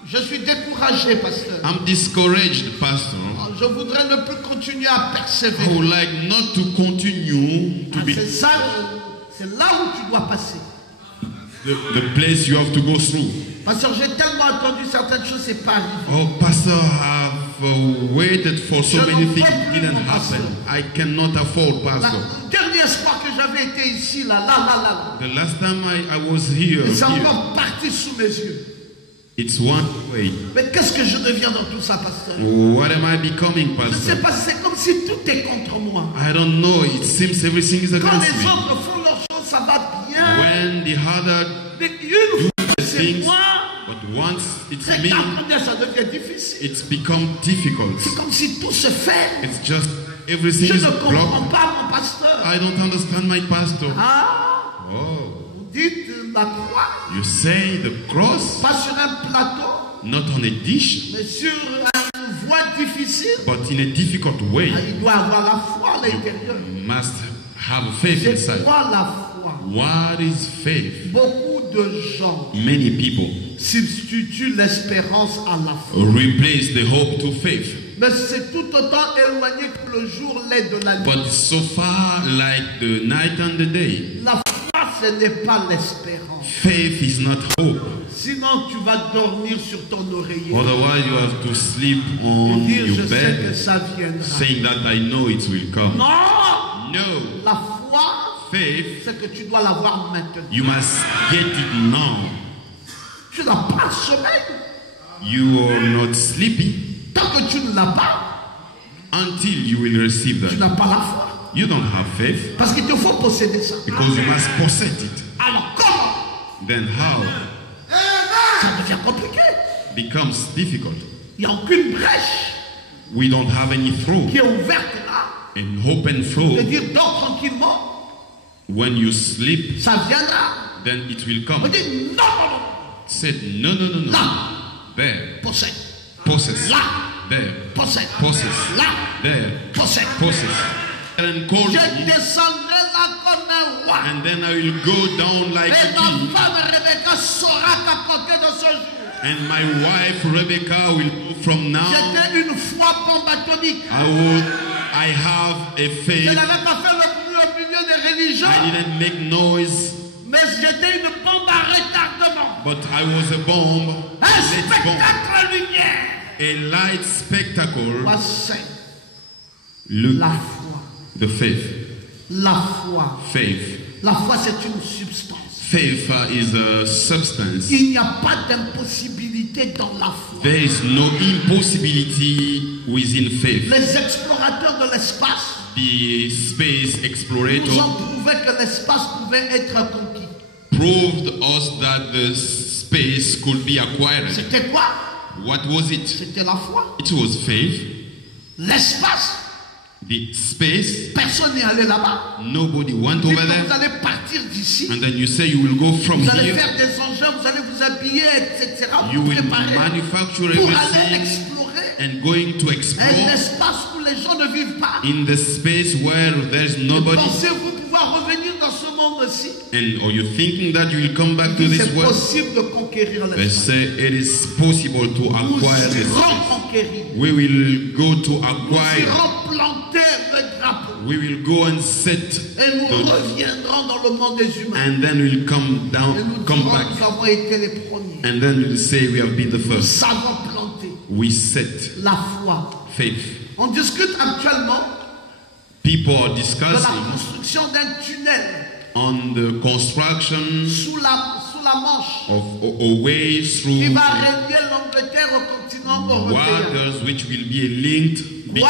Je suis découragé, pasteur. I'm discouraged, Pastor. Je voudrais ne plus continuer à I persévérer. would like not to continue to be C'est ça, c'est là où tu dois passer. the place you have to go through. Pasteur, j'ai tellement entendu certaines choses, c'est pas arrivé. Oh, Pastor, I've waited for so Je many n'en peux things, plus, didn't mon happen. pasteur. I cannot afford, La Pastor. dernière fois que j'avais été ici, là, The last time I was here, c'est encore parti sous mes yeux. it's one way. Mais qu'est-ce que je deviens dans tout ça, pasteur? What am I becoming, Je ne sais Pastor? pas, c'est comme si tout est contre moi. I don't know. It seems everything is Quand against les me. autres font leurs choses, ça va bien. When the other Mais une fois que c'est things, moi, but once it's c'est me, qu'après ça devient difficile. it's become difficult. C'est comme si tout se fait. It's just everything Je is ne comprends broken. pas, mon pasteur. I don't understand my pastor. Ah, Oh, vous dites la croix, you say the cross, pas sur un plateau, not on a dish, mais sur une voie difficile. but in a difficult way. Ah, il doit avoir la foi à l'intérieur. Must have faith C'est inside. quoi la foi? What is faith? Beaucoup de gens Many people substituent l'espérance à la foi. replace the hope to faith, Mais c'est tout autant éloigné que le jour l'est de la nuit. but so far like the night and the day. La foi, ce n'est pas l'espérance. Faith is not hope. Sinon, tu vas dormir sur ton oreiller Otherwise, you have to sleep et on dire, your je sais que bed, ça viendra. saying that I know it will come. Non! No, La foi, faith, c'est que tu dois l'avoir maintenant. you must get it now. Tu n'as pas le sommeil. You are not sleepy Tant que tu ne l'as pas, until you will receive tu that. n'as pas la foi. You don't have faith Parce qu'il te faut posséder ça. because you must possess it. Alors comment? Then how? Ça devient compliqué. Becomes difficult. Il n'y a aucune brèche We don't have any throat, qui est ouverte là. an open De throat. dire, dors tranquillement, When you sleep, ça viendra. then it will On come. dit, non, Said no, no, no, no. là, There, possède. possess. Là, There, possède. possess. Là, There, possède. possess. And call Je me, descendrai là comme un roi. and then I will go down like Et a ma king. femme Rebecca saura qu'à compter de ce jour, And my wife Rebecca will from now. j'étais une foi bombe atomique. I have a Je faith. n'avais pas fait le bruit au milieu des religions, I didn't make noise, mais j'étais une bombe à retardement. but I was a bomb. Un Let's bomb. spectacle à lumière. A light spectacle. Foi sainte. Look, La foi. the faith. La foi. Faith. La foi, c'est une substance. Faith is a substance. Il n'y a pas d'impossibilité impossibilité dans la foi. There is no impossibility within faith. Les explorateurs de l'espace The space nous explorator ont prouvé que l'espace pouvait être conquis. proved us that the space could be acquired. C'était quoi? What was it? C'était la foi. It was faith. L'espace, The space. personne n'est allé là-bas. Nobody went Dites over que there. vous allez partir d'ici. And then you say you will go from Vous allez here. faire des engins, vous allez vous habiller, etc. You Vous will préparer manufacture pour aller everything explorer and going to un explore espace où les gens ne vivent pas. in the space where there's nobody. Pensez-vous pouvoir revenir dans ce monde-ci? And are you thinking that you will come back to this C'est world? possible de conquérir They l'espace. say it is possible to Nous acquire this irons space. conquérir. We will go to Nous acquire. irons planter le drapeau. We will go and set Et nous the, reviendrons dans le monde des humains. and then we'll come Et down, nous come dirons back, que nous avons été les premiers. and then we'll say we have been the Nous first. savons planter We set la foi. faith. On discute actuellement People are de la discussing construction d'un tunnel on the construction sous la Manche of a way qui through va relier l'Angleterre au continent européen. waters which will be linked between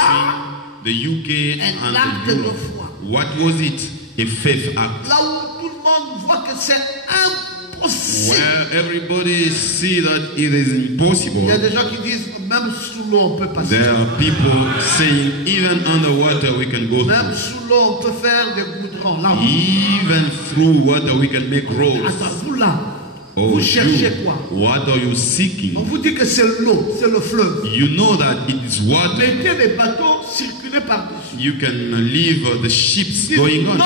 the UK Un and acte the de Europe. foi. What was it? A faith act. Là où tout le monde voit que c'est impossible. Where everybody see that it is Il y a impossible. des gens qui disent même sous l'eau on peut passer. There are people saying even underwater we can go Même through. sous l'eau on peut faire des goudrons. Là, Even through water we can make roads. attends, vous là, Oh, vous cherchez you, quoi? what are you On seeking? vous dit que c'est l'eau, c'est le fleuve. You know that it is water. Mettez les bateaux circuler par-dessus. You can leave the ships Dites, going on. non,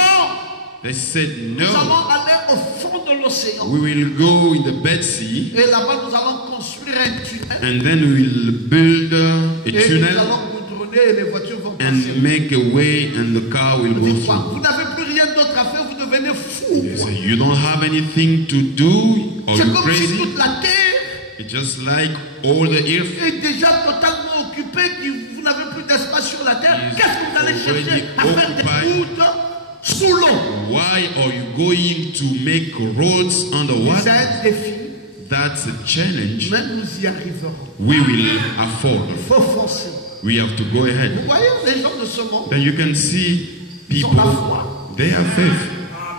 They said nous allons no. aller au fond de l'océan. We will go in the Dead Sea Et là-bas, nous allons construire un tunnel. and then we will build a Et nous tunnel allons goudronner et les voitures vont passer. and make a way and the car will Vous go dites quoi? through. Vous n'avez plus rien d'autre à faire, vous devenez fou. They say you don't have anything to do or C'est you comme si crazy. toute la terre It's just like all the earth est déjà totalement occupée, que vous n'avez plus d'espace sur la terre. Is Qu'est-ce que vous allez chercher already à faire des occupied. routes sous l'eau? Why are you going to make roads C'est underwater? un défi, That's a challenge mais nous y arriverons. we will afford. Il faut foncer. We have to go Vous ahead. voyez les gens de ce monde, Then you can see people, they have faith.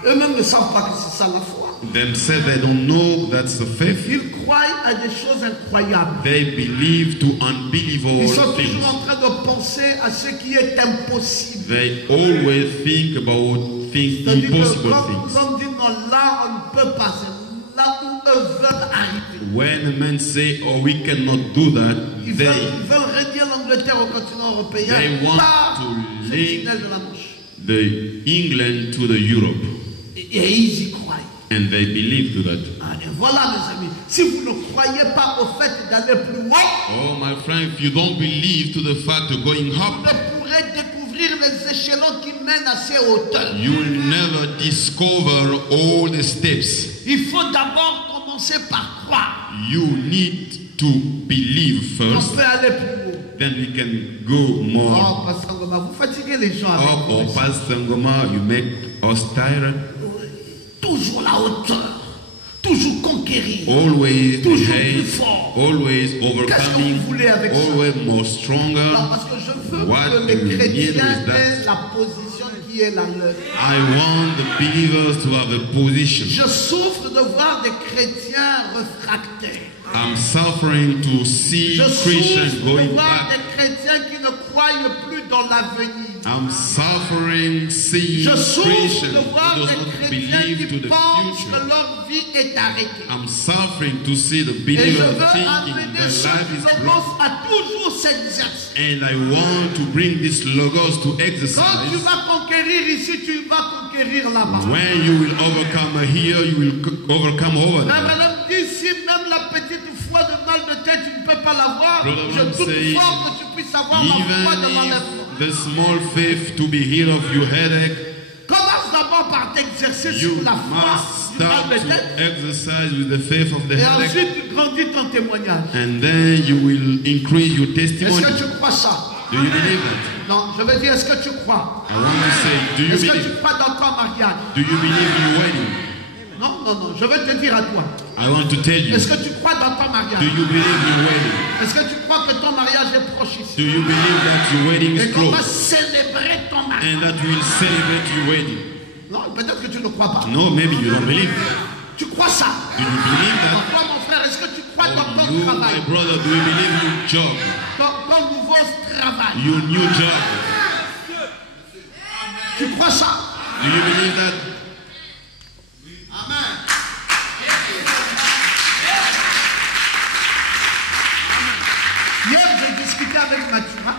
eux-mêmes ne savent pas que c'est ça la foi. Them say they don't know that's the faith. Ils croient à des choses incroyables. They believe to Ils unbelievable sont things. toujours en train de penser à ce qui est impossible. They always think about things, C'est-à-dire que impossible quand things. l'homme dit non, là on ne peut pas, c'est là où eux veulent arriver. When a man say, "Oh, we cannot do that," Ils they veulent régner l'Angleterre au continent européen They want par to ce link tunnel de la Manche. the England to the Europe, Et ils y croient. and they believe to that. Ah, et voilà mes amis, si vous ne croyez pas au fait d'aller plus loin, Oh, my friend, if you don't believe to the fact of going vous up, ne pourrez découvrir les échelons qui mènent à ces hauteurs. you will never discover all the steps. Il faut d'abord commencer par croire. You need to believe On first, peut aller plus haut. then we can go more Oh, Pasteur Ngoma, vous fatiguez les gens avec up. vos Or messages. Pastor Ngoma, you make us tired. Toujours la hauteur, toujours conquérir. Always the Toujours plus hate, fort. always Qu'est-ce que overcoming, vous voulez avec ça? always more Non, stronger. parce que je veux What que do les you mean chrétiens with that? aient la position qui est la leur. I want the believers to have a position. Je souffre de voir des chrétiens réfractaires. I'm suffering to see Je Christians souffre de going voir back. des chrétiens qui ne croient plus dans l'avenir. I'm suffering seeing Je souffre Christians de who voir does des not chrétiens believe to qui the pensent que future. leur vie est arrêtée. I'm suffering to see the Et je believers veux thinking amener their ce life is broken. logos à toujours s'exercer. And I want to bring this logos to Quand tu exercise. vas conquérir ici, tu vas conquérir là-bas. When you will overcome here, you will overcome over La there. madame dit, si même la petite foi de mal de tête, tu ne peux pas l'avoir, Brother je Branham doute say, fort que tu puisses avoir la foi de Even l'enlèvement. if the small faith to be healed of your headache, Commence d'abord par t'exercer you sur la foi must du mal start de to tête. exercise with the faith of the Et headache. ensuite, tu grandis ton témoignage. And then you will increase your Est-ce testimony. que tu crois ça? Do you believe that? Non, je veux dire, est-ce que tu crois? I want to say, do you Est-ce que tu believe? crois dans ton mariage? Do you believe in your wedding? Non, non, non, je veux te dire à toi. I I want to tell you, Est-ce que tu crois dans ton do mariage? you believe your wedding? Est-ce que tu crois que ton mariage est proche Do ici? you believe that your wedding Et is qu'on va close célébrer ton mariage? and that we'll celebrate your wedding? Non, peut-être que tu ne crois pas. No, maybe you don't believe. Tu crois ça? Do you believe Alors that? toi, mon frère, est-ce que tu crois dans ton You, my travail? brother, do you believe your job? Ton nouveau travail? Your new job? Tu crois ça? Do you believe that? Hier, j'ai discuté avec Mathura.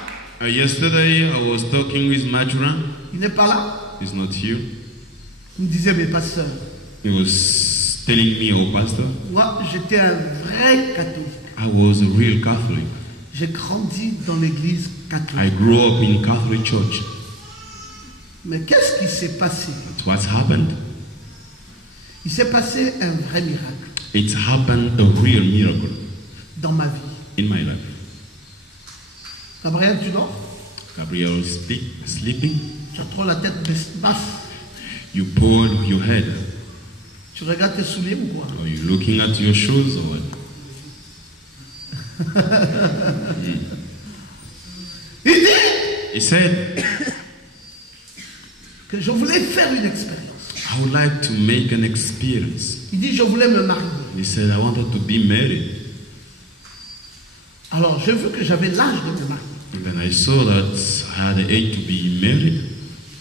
Yesterday, I was talking with Matura. Il n'est pas là. He's not here. Il me disait, mais pasteur, He was telling me, oh, Pastor, moi, j'étais un vrai catholique. I was a real Catholic. J'ai grandi dans l'église I catholique. grew up in Catholic church. Mais qu'est-ce qui s'est passé? But what's happened? Il s'est passé un vrai miracle It's happened a real miracle dans ma vie. in my life. Gabriel, tu dors? Gabriel is sleeping. Tu as trop la tête basse. You pulled your head. Tu regardes tes souliers ou quoi? Are you looking at your shoes or what? Il dit He said, que je voulais faire une expérience. I would like to make an experience. Il dit, je voulais me marier. He said, I wanted to be married. Alors, j'ai vu que j'avais l'âge de me marier. And then I saw that I had the age to be married.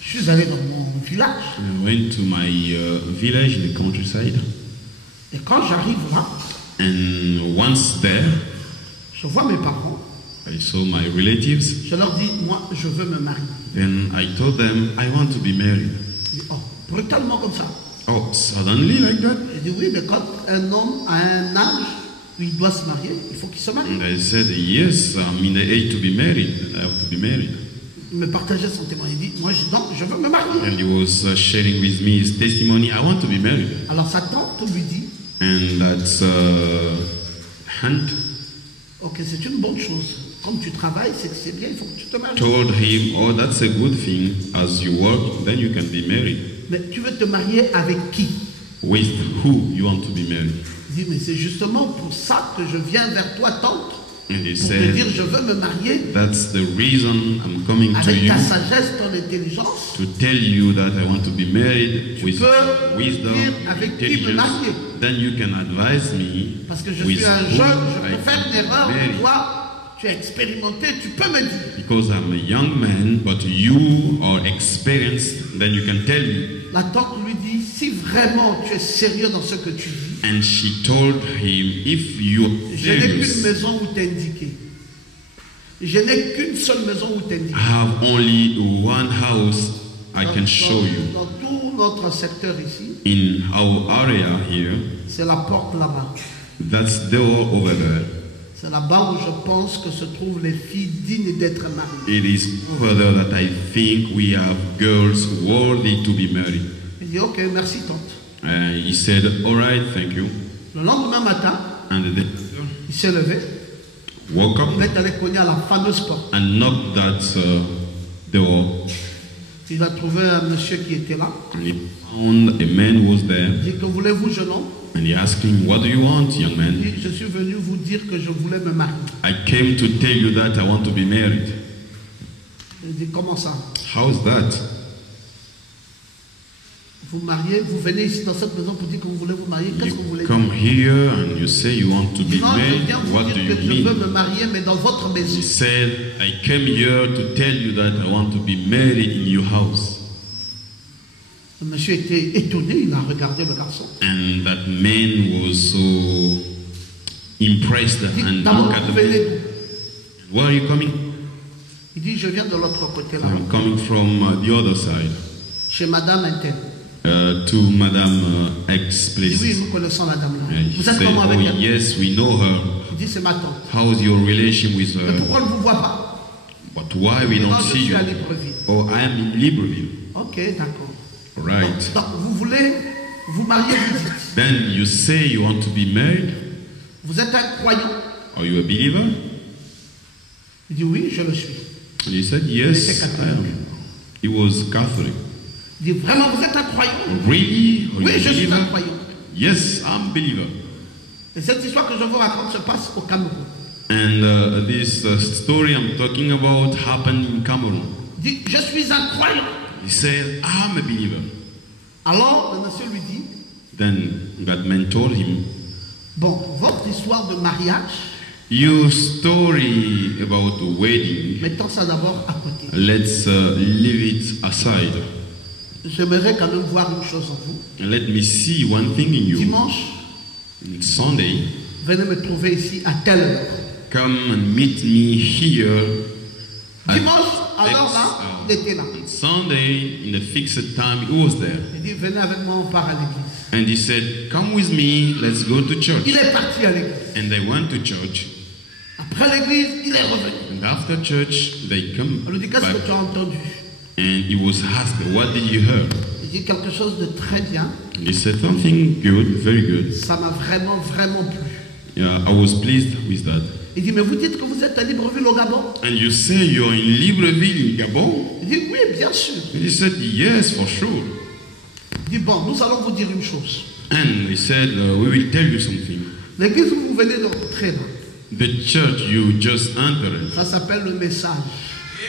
Je suis allé dans mon village. I went to my village in the countryside. Et quand j'arrive là, And once there, je vois mes parents. I saw my relatives. Je leur dis, moi, je veux me marier. Then I told them, I want to be married. Ils disent, oh, brutalement comme ça. Oh, suddenly like that? J'ai dit, oui, mais quand un homme a un âge où il doit se marier, il faut qu'il se marie. And I said, yes, I'm in the age to be married. I have to be married. Il me partageait son témoignage. Il dit, moi, je veux me marier. And he was sharing with me his testimony. I want to be married. Alors sa tante lui dit, And that's Hunt ok, c'est une bonne chose. Comme tu travailles, c'est que c'est bien, il faut que tu te maries. told him, oh, that's a good thing. As you work, then you can be married. Mais tu veux te marier avec qui? With who you want to be married? Il dit, mais c'est justement pour ça que je viens vers toi, tante. And he Pour te said, dire, je veux me marier that's the reason I'm coming to avec you ta sagesse, ton intelligence. to tell you that I want to be married Tu with peux wisdom, dire avec qui me intelligence. marier. Then you can advise me Parce que je with suis un who jeune, je I peux faire une can erreur. marry. Toi, tu es expérimenté, tu peux me dire. Because I'm a young man, but you are experienced, then you can tell me. La tante lui dit, si vraiment tu es sérieux dans ce que tu vis, And she told him, if you are je n'ai qu'une serious, maison où t'indiquer. Je n'ai qu'une seule maison où I t'indiquer. have only one house I can show you. Dans tout notre secteur ici, In our area here, c'est la porte là-bas. that's the door over there. C'est là-bas où je pense que se trouvent les filles dignes d'être mariées. It is over there that I think we have girls worthy to be married. Il dit, ok, merci tante. He said, all right, thank you. Le lendemain matin, And the il s'est levé, woke up il est allé cogner à la fameuse porte. and knocked that door. Il a trouvé un monsieur qui était là. And he found a man who was there. Il dit, que voulez-vous, jeune homme? And he asked him, what do you want, young Il man? dit, je suis venu vous dire que je voulais me marier. I came to tell you that I want to be married. Il dit, comment ça? How's that? Vous mariez, vous venez ici dans cette maison pour dire que vous voulez vous marier. Qu'est-ce que vous voulez You dire? come here and you say you want to Il dit, be non, je married. viens vous What dire do que you je veux mean? me marier, mais dans votre maison. He said, I came here to tell you that I want to be married in your house. Le monsieur était étonné, il a regardé le garçon. And that man was so impressed Il dit, and d'abord, looked at vous the venez man. d'où? Where are you coming? Il dit, je viens de l'autre côté là, I'm coming from the other side. chez Madame Intel. To Madame X, Il dit, oui, please. nous connaissons la dame là. And he Vous êtes said, comment avec oh elle? yes, we know her. Il dit, c'est ma tante. How's your relation with Mais her? pourquoi on ne vous voit pas? But why we Non, don't je see suis you? à Libreville. Oh, I am in Libreville. Ok, d'accord. Right. Donc, vous voulez vous marier, vous dites. Then you say you want to be married. Vous êtes un croyant? Are you a believer? Il dit, oui, je le suis. And he said, yes, I am. He was Catholic. Il dit, vraiment, vous êtes un croyant? Really? Are Oui, you a je suis un believer? croyant. Yes, I'm a believer. Et cette histoire que je vous raconte se passe au Cameroun. And this story I'm talking about happened in Cameroon. Il dit, je suis un croyant. He said, I'm a believer. Alors le monsieur lui dit, Then that man told him, bon, votre histoire de mariage, your story about the wedding, mettons ça d'abord à côté. let's leave it aside. J'aimerais quand même voir une chose en vous. Let me see one thing in you. Dimanche, Sunday, venez me trouver ici à telle heure. come and meet me here. at Dimanche, alors X là, hour. il était là. On Sunday, in a fixed time, he was there. Il dit, venez avec moi, on part à l'église. And he said, come with me, let's go to church. Il est parti à l'église. And they went to church. Après l'église, il est revenu. And after church, they come On lui dit, qu'est-ce back. que tu as entendu? And he was asked, what did you hear? Il dit quelque chose de très bien. And he said, something good, very good. Ça m'a vraiment, vraiment plu. Yeah, I was pleased with that. Il dit, mais vous dites que vous êtes à Libreville au Gabon? And you say you're in Libreville, in Gabon? Il dit, oui, bien sûr. And he said, yes, for sure. Il dit, bon, nous allons vous dire une chose. And he said, we will tell you something. L'église où vous venez de rentrer là, The church you just entered ça s'appelle le message.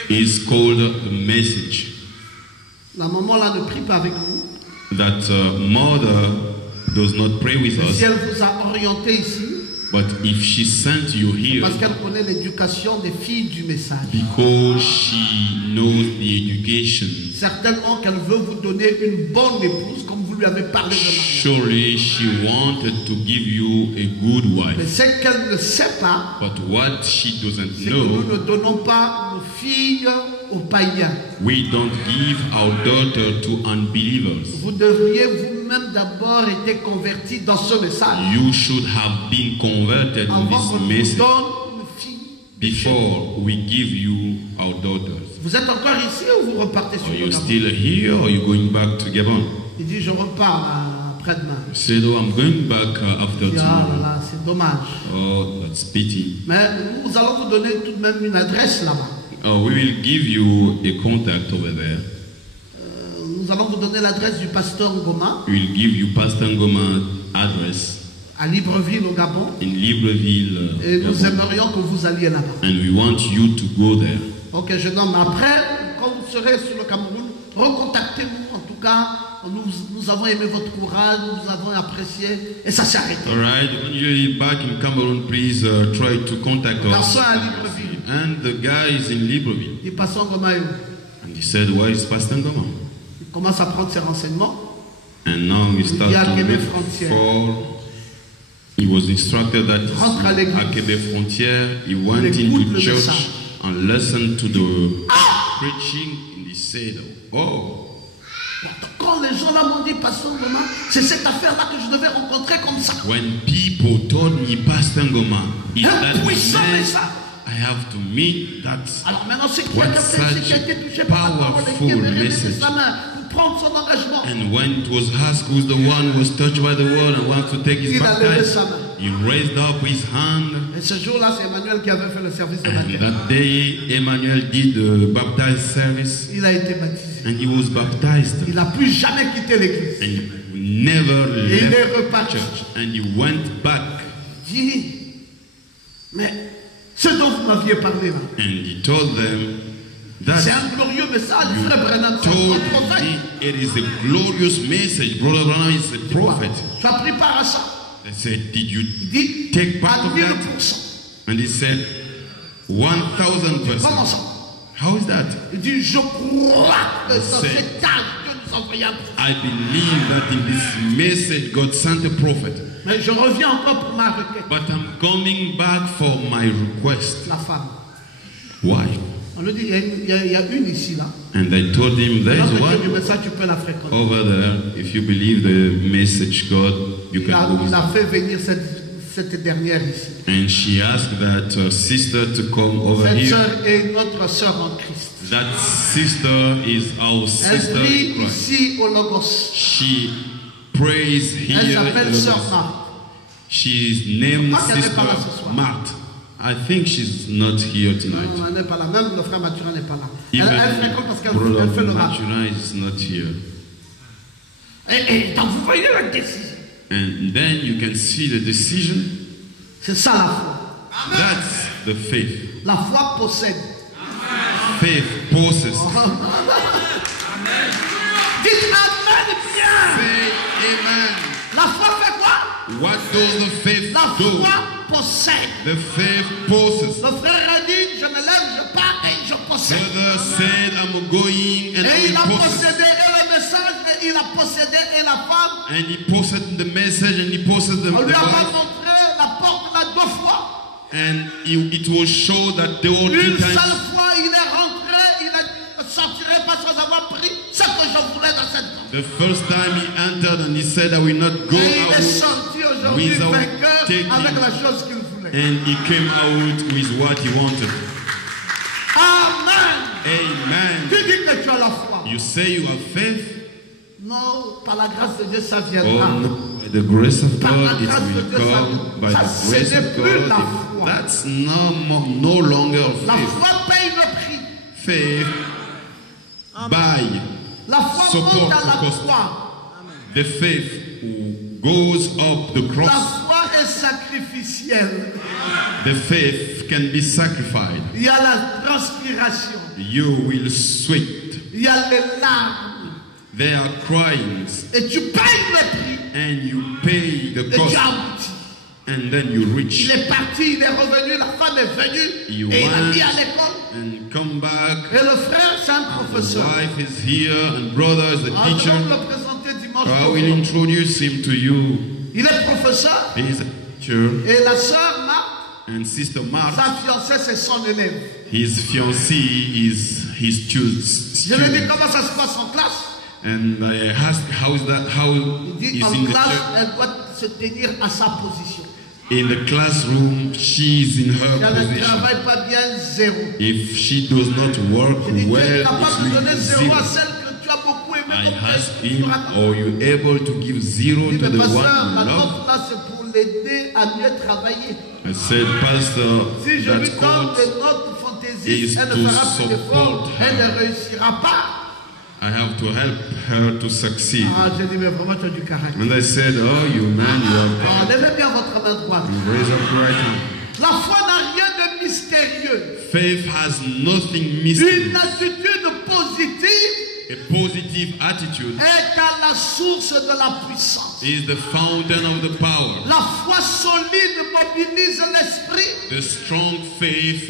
is called the message. La maman là ne prie pas avec vous. That mother does not pray with Si us, elle vous a orienté ici, but if she sent you here parce qu'elle connaît l'éducation des filles du message. because she knows the education, Certainement qu'elle veut vous donner une bonne épouse, comme vous lui avez parlé de mariage. surely she wanted to give you a good Mais wife. ce qu'elle ne sait pas, But what she doesn't c'est que nous know, ne donnons pas nos filles aux païens. we don't give our daughter to unbelievers. Vous devriez vous-même d'abord être convertis dans ce message. You should have been converted to Avant this qu'on vous message donne une fille. before we give you our daughters. Vous êtes encore ici ou vous repartez sur Are le you Gabon? still here or are you going back to Gabon? Il dit, je repars après-demain. He said, oh, I'm going back after Il dit, ah là tomorrow. là, c'est dommage. Oh, that's pity. Mais nous allons vous donner tout de même une adresse là-bas. Oh, we will give you a contact over there. Nous allons vous donner l'adresse du pasteur Ngoma We will give you Pastor Ngoma address à Libreville au Gabon. in Libreville, Et nous Gabon. aimerions que vous alliez là-bas. And we want you to go there. Ok, jeune homme, après, quand vous serez sur le Cameroun, recontactez-nous. En tout cas, nous avons aimé votre courage, nous avons apprécié, et ça s'est arrêté. All right, when you're back in Cameroon, please try to contact us. Garçon à Libreville. And the guy is in Libreville. Il passe en Ngoma. And he said, where is Pastor Ngoma? Il commence à prendre ses renseignements. And now he starts Il y a to Québec look frontière. for. He was instructed that Rentre à l'église. at Québec Frontière, he went Il écoute into le church message. and listened to the preaching, and he said, oh, Quand les gens là m'ont dit, pasteur Ngoma, c'est cette affaire-là que je devais rencontrer comme ça. when people told me, Pastor Ngoma, is Un that puissant man, message. I have to meet that. Alors maintenant, c'est qui a What capté, c'est qui a été touché par la parole et qui a levé message. sa main pour prendre son engagement. And when it was asked who's the one who was touched by the word and wants to take his Il a levé baptism, sa main. he raised up his hand. Et ce jour-là, c'est Emmanuel qui avait fait le service de And baptême. that day, Emmanuel did the baptized service, Il a été baptisé. and he was baptized. Il n'a plus jamais quitté l'église. And he never Et il est left reparti. church. And he went back. Il dit, mais ce dont vous m'aviez parlé là, And he told them c'est that un glorieux message, frère Branham, c'est told un prophète. me it is a glorious message. Brother Branham is a prophet. Tu as pris part à ça. I said, did you Il dit, take part à of 1000%. that? And he said, 1000%. Comment ça? How is that? Il dit, je crois que dans C'est- cet âge, Dieu nous a envoyé un prophète. I believe that in this message God sent a prophet. Mais je reviens encore pour ma requête. But I'm coming back for my request. La femme. Why? On lui dit, il y a une ici là. And I told him, there Dans is le one du message, tu peux la fréquenter. over there. If you believe the message God, you Il can a, go with il a that. fait venir cette dernière ici. And she asked that sister to come over Cette here. sœur est notre sœur en Christ. That sister is our Elle sister prie in Christ. ici au Logos. She prays Elle here. s'appelle in sœur Lagos. Marthe. She's named Pourquoi qu'elle n'est Sister pas là ce soir? Marthe. I think she's not here tonight. Non, elle n'est pas là. Même le frère Mathurin n'est pas là. Elle Even fréquente parce qu'elle fait Brother le rap. Matura is not here. Et donc vous voyez la décision. And then you can see the decision. C'est ça la foi. That's the faith. La foi possède. Faith possesses. Dites Amen bien. Say amen. La foi fait quoi? What does the faith La do? foi possède. The faith possesses. Le frère a dit, je me lève, je pars et je possède. Brother said, I'm going and I Et il will a possess. possédé et le message, et il a possédé et la femme. And he possessed the message and he possessed the On lui a pas wife. montré la porte là 2 fois. And it will show that there were 2 Une seule times. fois, il est rentré, il a dit, je ne sortirai pas sans avoir pris ce que je voulais dans cette porte. The first time he entered and he said, I will not go Et il est out. sorti aujourd'hui without vainqueur taking- avec la chose qu'il voulait. And he came out with what he wanted. Amen. Amen. Tu dis que tu as la foi. You say you have faith? Non, par la grâce de Dieu, ça Oh viendra. no, by the grace of Par la God it grâce de will Dieu, come. By ça the grace ce n'est of plus la God, foi. that's no longer La faith. foi paye le prix. Faith by La foi support monte à la the cost. croix. The faith who goes up the La cross. foi est sacrificielle. The faith can be sacrificed. Il y a la transpiration. You will sweat. Il y a les larmes. There are cryings, Et tu payes le prix. and you pay the Et cost, tu aboutis. and then you reach. Il est parti, il est revenu, la femme est venue. You Et il a went mis à l'école. and come back. Et le frère, c'est un The professeur. wife is here, and brother is the Ah, je vais teacher. vous le présenter dimanche I will prochain. introduce him to you. Il est professeur. He is a teacher, Et la sœur, Marc, and Sister Mark, sa fiancée, c'est son élève. his fiancée, is his Je lui ai dit student. comment ça se passe en classe. And I asked how is that? How Il dit is en in the classe, church? elle doit se tenir à sa position. In the classroom, she's in Si her elle ne position. travaille pas bien, 0. If she does not work Il dit, tu es well, capable de it's donner really 0 à zero. celle que tu as beaucoup aimée I comme asked tu him, n'auras pas. are you able to give 0 Il dit, to mais the pasteur, one ma you love? note là, c'est pour l'aider à mieux travailler. I said, Pastor, Si je lui that donne court, des notes fantaisistes, is elle to ne fera plus d'efforts, support elle her. ne réussira pas. I have to help her to succeed. Ah, j'ai dit, mais vraiment, tu as du caractère. And I said, oh, you man, you Ah, are levez bien votre main droite. raise up right now. La foi n'a rien de mystérieux. Faith has nothing mystery. Une attitude positive A positive attitude est à la source de la puissance. is the fountain of the power. La foi solide mobilise l'esprit The strong faith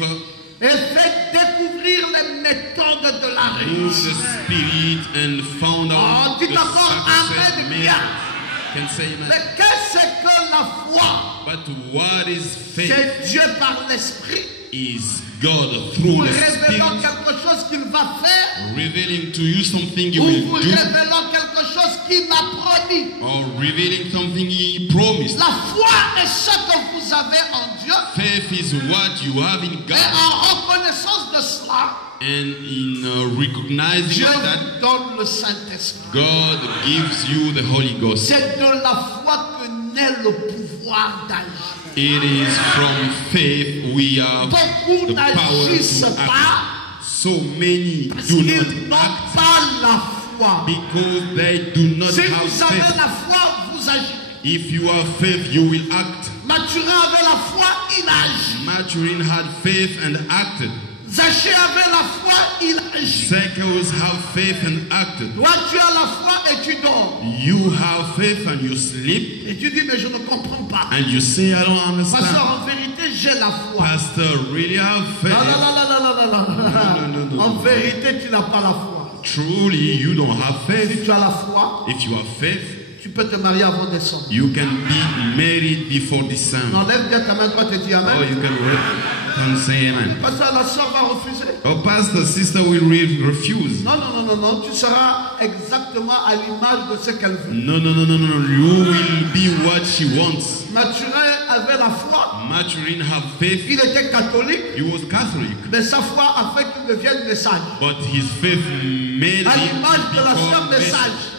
et fait découvrir les méthodes de la moves the réussite. spirit and found Oh, out dis the d'abord success Amen made. bien. Can say amen. Mais qu'est-ce que la foi? But what is faith? C'est Dieu par l'esprit Is God vous through the révélant spirit quelque chose qu'il va faire revealing to you something He ou will vous do, révélant quelque chose qu'il a promis. or revealing something He promised. La foi est ce que vous avez en Dieu Faith is what you have in et God, en reconnaissance de cela, and in recognizing Dieu that, vous donne le Saint-Esprit. God gives you the Holy Ghost. C'est de la foi que naît le pouvoir d'agir. It is from faith we have Beaucoup the power n'agissent to pas act. So many parce do qu'ils not n'ont act pas la foi. because they do not Si have vous avez faith. la foi, vous agissez. If you have faith, you will act. Mathurin avait la foi, il agit. Maturin had faith and acted. Zachée avait la foi, il agit. Zacchaeus have faith and acted. Toi, tu as la foi et tu dors. You have faith and you sleep Et tu dis, mais je ne comprends pas. and you say, I don't understand. Pasteur, en vérité, j'ai la foi. Pastor, really have Non, faith? non, non, non, non, non, non, non. En vérité, tu n'as pas la foi. Truly, you don't have Si faith. tu as la foi, If you have faith, tu peux te marier avant décembre. you can be married before December. Enlève bien ta main droite et dis Oh, Amen. you can say amen. Pasteur, la soeur va refuser. Oh, pastor, sister will refuse. Non, non, non, non, non. Tu seras exactement à l'image de ce qu'elle veut. No, no, no, no, no, no. You will be what she wants. Mathurin avait la foi. Maturin have faith. Il était catholique. He was Catholic, Mais sa foi a fait qu'il devienne message. but his faith made À him l'image de la sœur become message.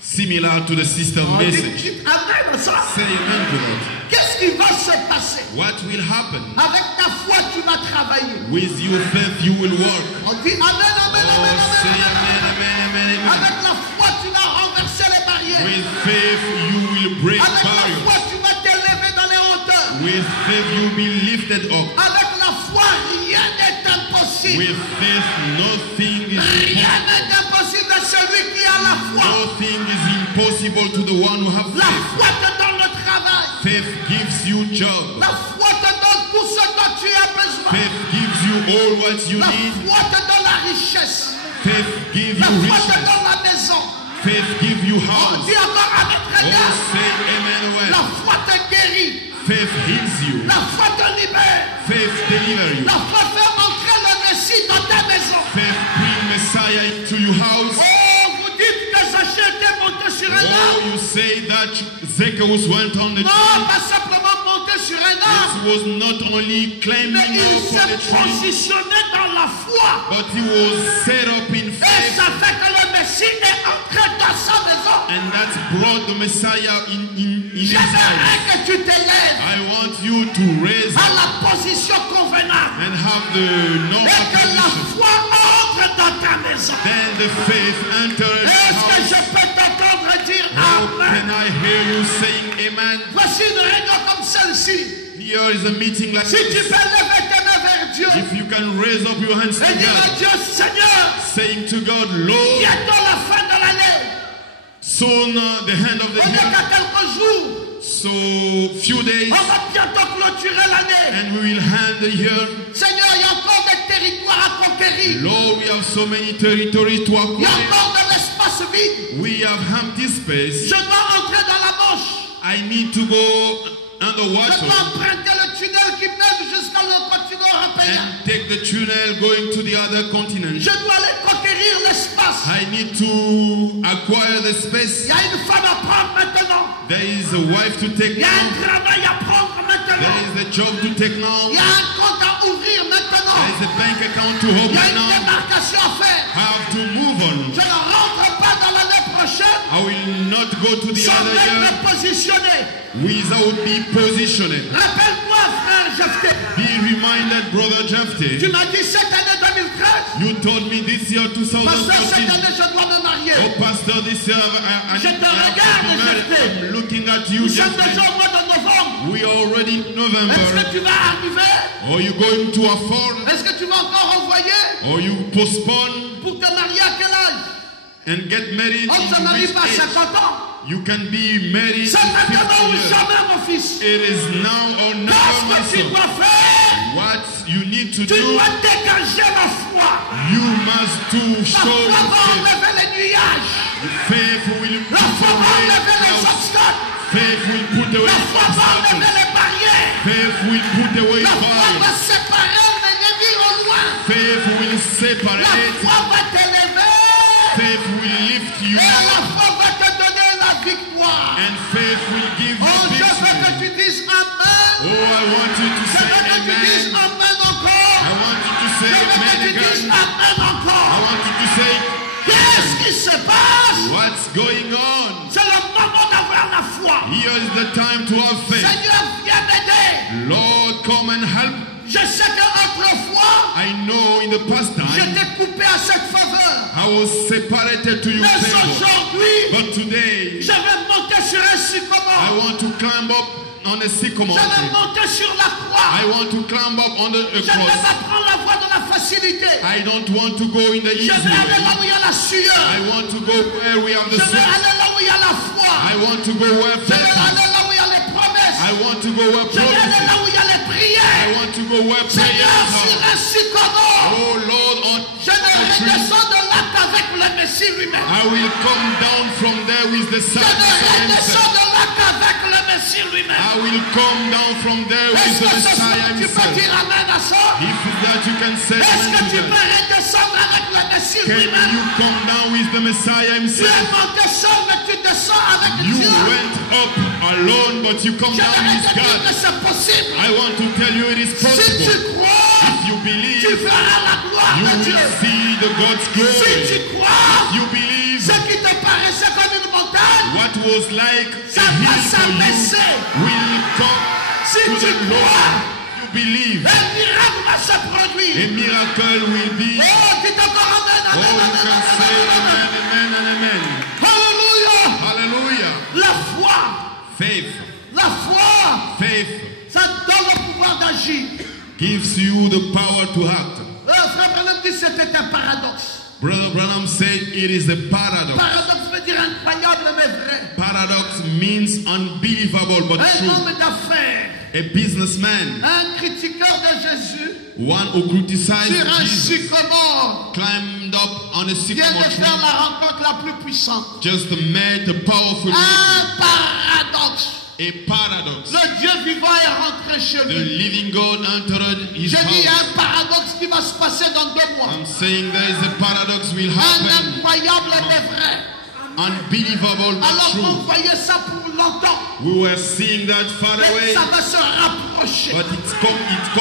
similar to the sister On dit, message. dites Amen, ça. Say amen to that. Qu'est-ce qui va se passer? What will happen? Avec ta foi, tu vas travailler. With your faith, you will work. On dit Amen, Amen, Oh, Amen, say Amen, Amen. amen, amen, amen, amen. Avec la foi, tu vas renverser les barrières. With faith, you will break Avec la barriers. foi, tu vas t'élever dans les hauteurs. With faith, you'll be lifted up. Avec la foi, rien n'est impossible. With faith, nothing is Rien impossible. n'est impossible à celui qui a la foi. Nothing is impossible to the one who has La faith. foi te donne le travail. Faith gives you job. La foi te donne tout ce dont tu as besoin. Faith gives you all what you La need. foi te donne la richesse. Faith gives La you foi te riches. donne la maison. Faith gives you On house. dit encore avec Oh, regard. say amen La well. foi te guérit. Faith heals you. La foi te libère. Faith delivers you. La foi fait entrer le Messie dans ta maison. Faith bring Messiah into your house. Oh, vous dites que Zachée était monté sur un Oh, arbre. you say that Zacchaeus went on the Non, tree. pas simplement monté sur un It arbre. was not only Mais climbing il up on the s'est tree, positionné dans la foi. but he was set up in Et faith, ça fait que le Messie est entré dans sa maison. and that brought the Messiah in his J'aimerais house. que tu t'élèves I want you to raise à up la position convenable. and have the Et normal que la condition. foi entre dans ta maison. Then the faith enters the Est-ce que house. je peux t'entendre dire How Amen? can I hear you saying amen? Voici une réunion comme celle-ci. Here is a meeting like Si tu this. peux lever tes mains vers Dieu If you can raise up your hands to et dire à God, Dieu, Seigneur, saying to God, Lord, bientôt la fin de l'année. soon the end of the On n'est year, qu'à quelques jours. so few days, On va bientôt clôturer l'année. and we will end the year. Seigneur, il y a encore des territoires à conquérir. Lord, we have so many territories to Il y a acquire. encore de l'espace vide. We have empty space. Je dois entrer dans la Manche. I need to go Je underwater dois emprunter le tunnel qui mène jusqu'à le continent européen. and take the tunnel going to the other continent. Je dois aller conquérir l'espace. I need to acquire the Il space. y a une femme à prendre maintenant. There is a wife to take Il y a un now. travail à prendre There maintenant. is a job to take Il now. y a un compte à ouvrir maintenant. There is a bank account to Il y a open une now. démarcation à faire. I have to move on. Je ne rentre pas dans l'année prochaine I will not go to the sans other year être positionné. without be positioned. Rappelle-moi, frère Jephthé, Be reminded, brother tu Jephthé. m'as dit cette année 2013, You told me this year pasteur, cette 2014. année je dois me marier. Oh, Pastor, this year I Je te have to regarde, be married. Jephthé. I'm looking at you, Nous sommes Jephthé. déjà au mois de novembre. We are already in Est-ce November. que tu vas arriver? Are you going to afford? Est-ce que tu vas encore envoyer Or you postpone pour te marier à quel âge? and get married On ne se in marie which pas à age? 50 ans. You can be married in C'est maintenant 50 ou years. jamais, mon fils. It is now or never, my Qu'est-ce que tu son. dois faire? What you need to Tu do, dois dégager la foi. you must to La show foi your va faith. enlever les nuages. Faith will La put foi va away enlever les clouds. obstacles. Faith will put away La foi va enlever obstacles. les barrières. Faith will put away La foi barriers. va séparer l'ennemi au loin. Faith will La separate. foi va t'élever. Faith will lift you Et la up. foi va te donner la victoire. And faith will give Oh, you je veux que victory. tu dises Amen. Oh, I want you to Je say veux que tu dises amen. Amen encore. I want you to Je say veux que amen tu dises again. Amen I encore. want you to say, Qu'est-ce qui se passe? what's going on? C'est le moment d'avoir la foi. Here is the time to have faith. Seigneur, viens m'aider. Lord, come and help. Je sais qu'autrefois, I know in the past time, j'étais coupé à cette faveur. I was separated to your Mais favor. aujourd'hui, But today, je vais monter sur un I sycomore. want to climb up on a sycamore Je vais tree. monter sur la croix. I want to climb up on the Je ne vais cross. pas prendre la voie de la facilité. I don't want to go in the Je easy vais aller là way. où il y a la sueur. I want to go where we have Je the vais sweat. aller là où il y a la foi. I want to go where Je faith vais is. aller là où il y a les promesses. I want to go where Je vais aller promises. là où il y a les I prières. want to go where Seigneur, prayers sur are. un sycomore, Oh Lord, on je ne the tree. redescends de là qu'avec le Messie lui-même. I will come down from there with the Je sun. ne redescends de là qu'avec le Messie lui-même. I will come down from there with Est-ce the que ce soir Messiah tu peux himself. dire Amen à ça? If that you can say Est-ce amen que to tu that. peux redescendre avec le Messie Can lui-même? you come down with the Messiah Tu es himself? monté seul, mais tu descends avec You Dieu. went up alone, but you come Je down vais with te dire que God. c'est possible. I want to tell you it is Si tu possible. crois, If you tu believe, verras la gloire you de will Dieu. see the God's Si glory. tu crois, You believe ce qui te paraissait comme une montagne, what was like ça a va hill for s'abaisser. you will come Si to tu the crois, Lord. You believe un miracle va se produire. a miracle will be. Oh, dis encore Amen, Oh, Amen, you Amen, can say Amen, Amen, amen, Amen. amen, and amen. Alléluia. Hallelujah. La foi faith Ça donne le pouvoir d'agir. gives you the power to act. Frère Branham dit que c'était un paradoxe. Brother Branham said it is a paradox. Paradoxe veut dire incroyable mais vrai. Paradox means unbelievable but Un true. homme d'affaires, A businessman, un critiqueur de Jésus, one who criticized sur un Jesus, sycomore, climbed up on a vient sycamore de faire tree, la rencontre la plus puissante. just met a powerful miracle. Un paradoxe. A paradox. Le Dieu vivant est rentré chez The lui. living God entered his J'ai dit, il y a house. un paradoxe qui va se passer dans 2 mois. I'm saying there is a paradox will Un happen. incroyable mais vrai. Unbelievable but Alors on true. voyait ça pour longtemps. We were seeing that far Mais away, ça va se rapprocher. but it comes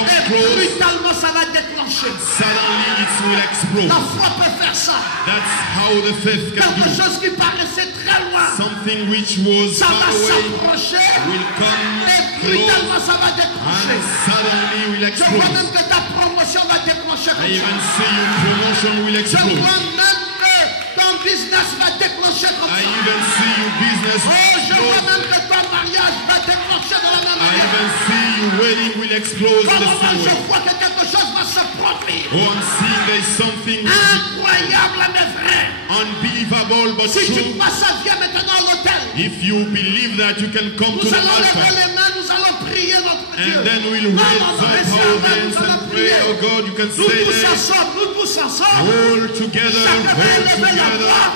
Et close. brutalement ça va déclencher. Suddenly it will La explode. foi peut faire ça. That's how the faith can Quelque do. chose qui paraissait très loin. Something which was Ça far va away s'approcher. will come Et close, brutalement ça va and déclencher. suddenly will Je vois explode. même que ta promotion va déclencher I comme even ça. see your promotion will Je explode. vois même que ton business va déclencher comme I ça. even see your business Oh, je vois explode. même que ton mariage va déclencher de la même I manière. even see your wedding will explode the Comment same je way. vois que quelque chose va se produire. Oh, I'm seeing there is something Incroyable mais vrai. unbelievable but Si tu true. crois ça, viens maintenant à l'hôtel. If you believe that, you can come to Nous the allons lever altar. les mains, nous allons prier notre Dieu. And then we'll raise up our hands and pray. Oh God, you can Nous say tous that. ensemble, nous tous ensemble. All together,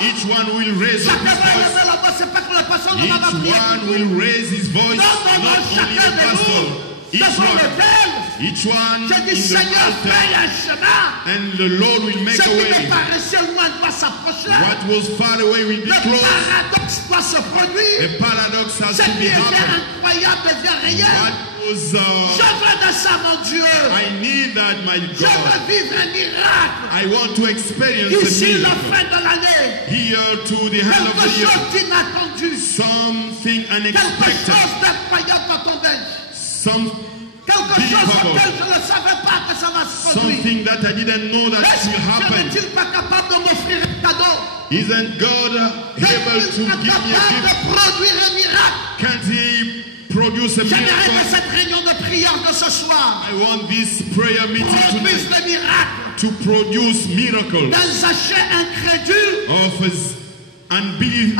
each one will raise up Chacun his va voice. lever la voix, c'est pas que le pasteur nous Each va prier. one will raise his voice, Non, non, non, not only chacun the de pastor. nous, Each devant one, l'autel. each one J'ai in dit, the Seigneur, altar, fais un chemin. and the Lord will make Ce a qui me way. paraissait loin doit s'approcher. What was far away will be Le close. paradoxe doit se produire. A paradox has Ce to qui be était happening. incroyable devient réel. What was Je veux de ça, mon Dieu. I need that, my Je God. veux vivre un miracle. I want to experience a D'ici la miracle. fin de l'année. Here to the end of Quelque the year, chose d'inattendu. something Quelque unexpected, chose d'incroyable dans ton bench. Quelque chose unbelievable, auquel je ne savais pas que ça va se produire. something that I didn't know that Est-ce will que happen. n'est-il pas capable de m'offrir un cadeau? Isn't God able to N'est-il pas give me a capable gift? de produire un miracle? Can't He produce a J'aimerais que miracle? cette réunion de prière de ce soir I want this prayer meeting produise tonight le miracle to produce miracles d'un Zachée incrédule of his unbeliever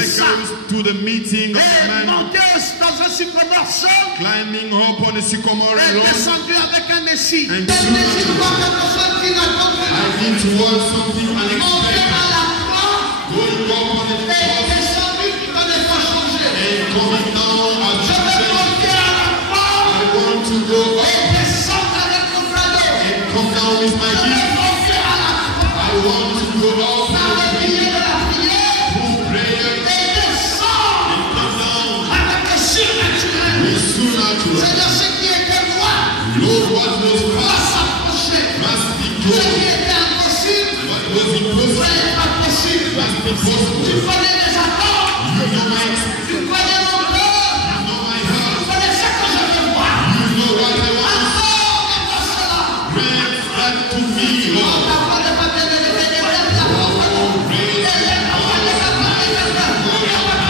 seconds to the meeting of et man monter dans un sycomore seul climbing up on a sycamore et alone. descendu avec un Messie. And N'hésite pas quelque chose d'inattendu. I need to want something Monter unexpected. à la croix Going up on the et cross descendu qui ne l'ait pas changé. and coming down as Je veux Jesus. monter à la croix I want to go up et descendre avec mon cadeau. and come down with my Je gift. veux monter à la croix I want to go up par le biais de la prière through prayer et descendre and come down avec le surnaturel. with supernatural. C'est-à-dire ce qui était loin Lord, what was va fast s'approcher. must be Ce close. qui était impossible What was impossible va être possible. must be possible. Tu connais les attentes, You know my, tu connais mon cœur, you know my heart. tu connais ce que je veux voir. You know what I want. Accorde-moi cela. Grant that to me, Lord. La voix de ma bien-aimée, élève la voix de mon Dieu. Élève la voix de ma bien-aimée.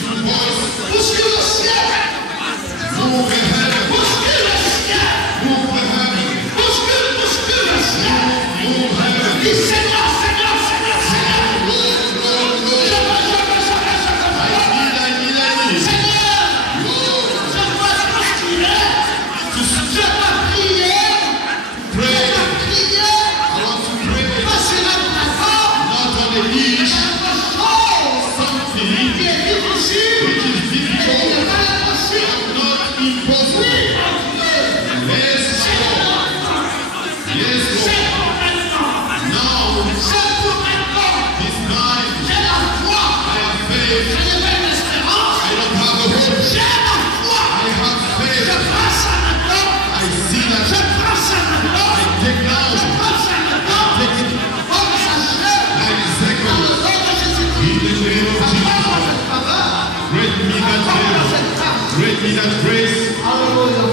Bouscule le ciel. Move the heaven. Bouscule le ciel. Move the heaven. Bouscule le ciel. Move heaven. Dis Seigneur, Seigneur, Seigneur, Seigneur. Lord, Lord, Lord. Je veux. I need. Seigneur, je dois transpirer. Je dois prier. Pray. Je dois prier. I want to pray. Pas sur un plateau. Not on a leash. Quelque chose Something qui est difficile. which is Et difficult. qui n'est pas impossible. Not impossible. Yes, Lord. Yes, C'est Lord. pour maintenant. Now, C'est pour maintenant. this time, J'ai la foi. I have faith. Je n'ai pas une espérance. I don't have a hope. J'ai la foi. I have Je faith. prends ça maintenant. I see Je that. prends ça maintenant. Take Je now. prends ça maintenant. Take it. Comme ça chef. 90 Dans seconds. le nom de Jésus-Christ. In the name of Accorde-moi Jesus. cette faveur. Grant me that Accorde-moi favor. cette grâce. Grant me that grace. Alléluia.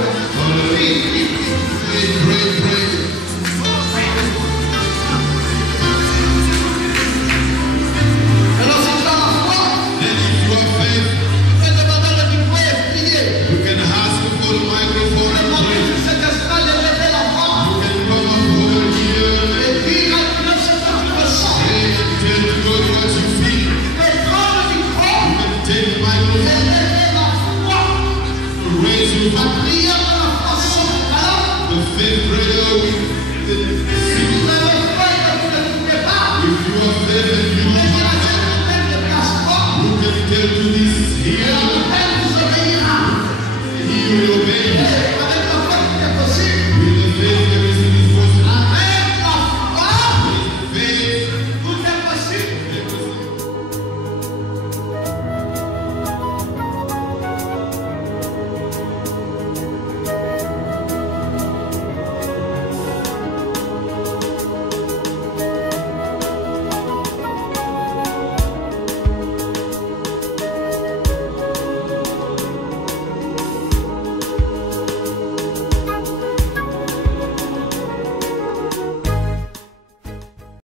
Prie, prie, prie. Pray, pray, pray. Et nous entrons dans la foi. La prière de la foi sauve les malades. The faith prayer with Si vous avez foi et que vous ne pouvez pas, if you are faith and you vous pouvez dire à have cette montagne de place-toi. you can tell to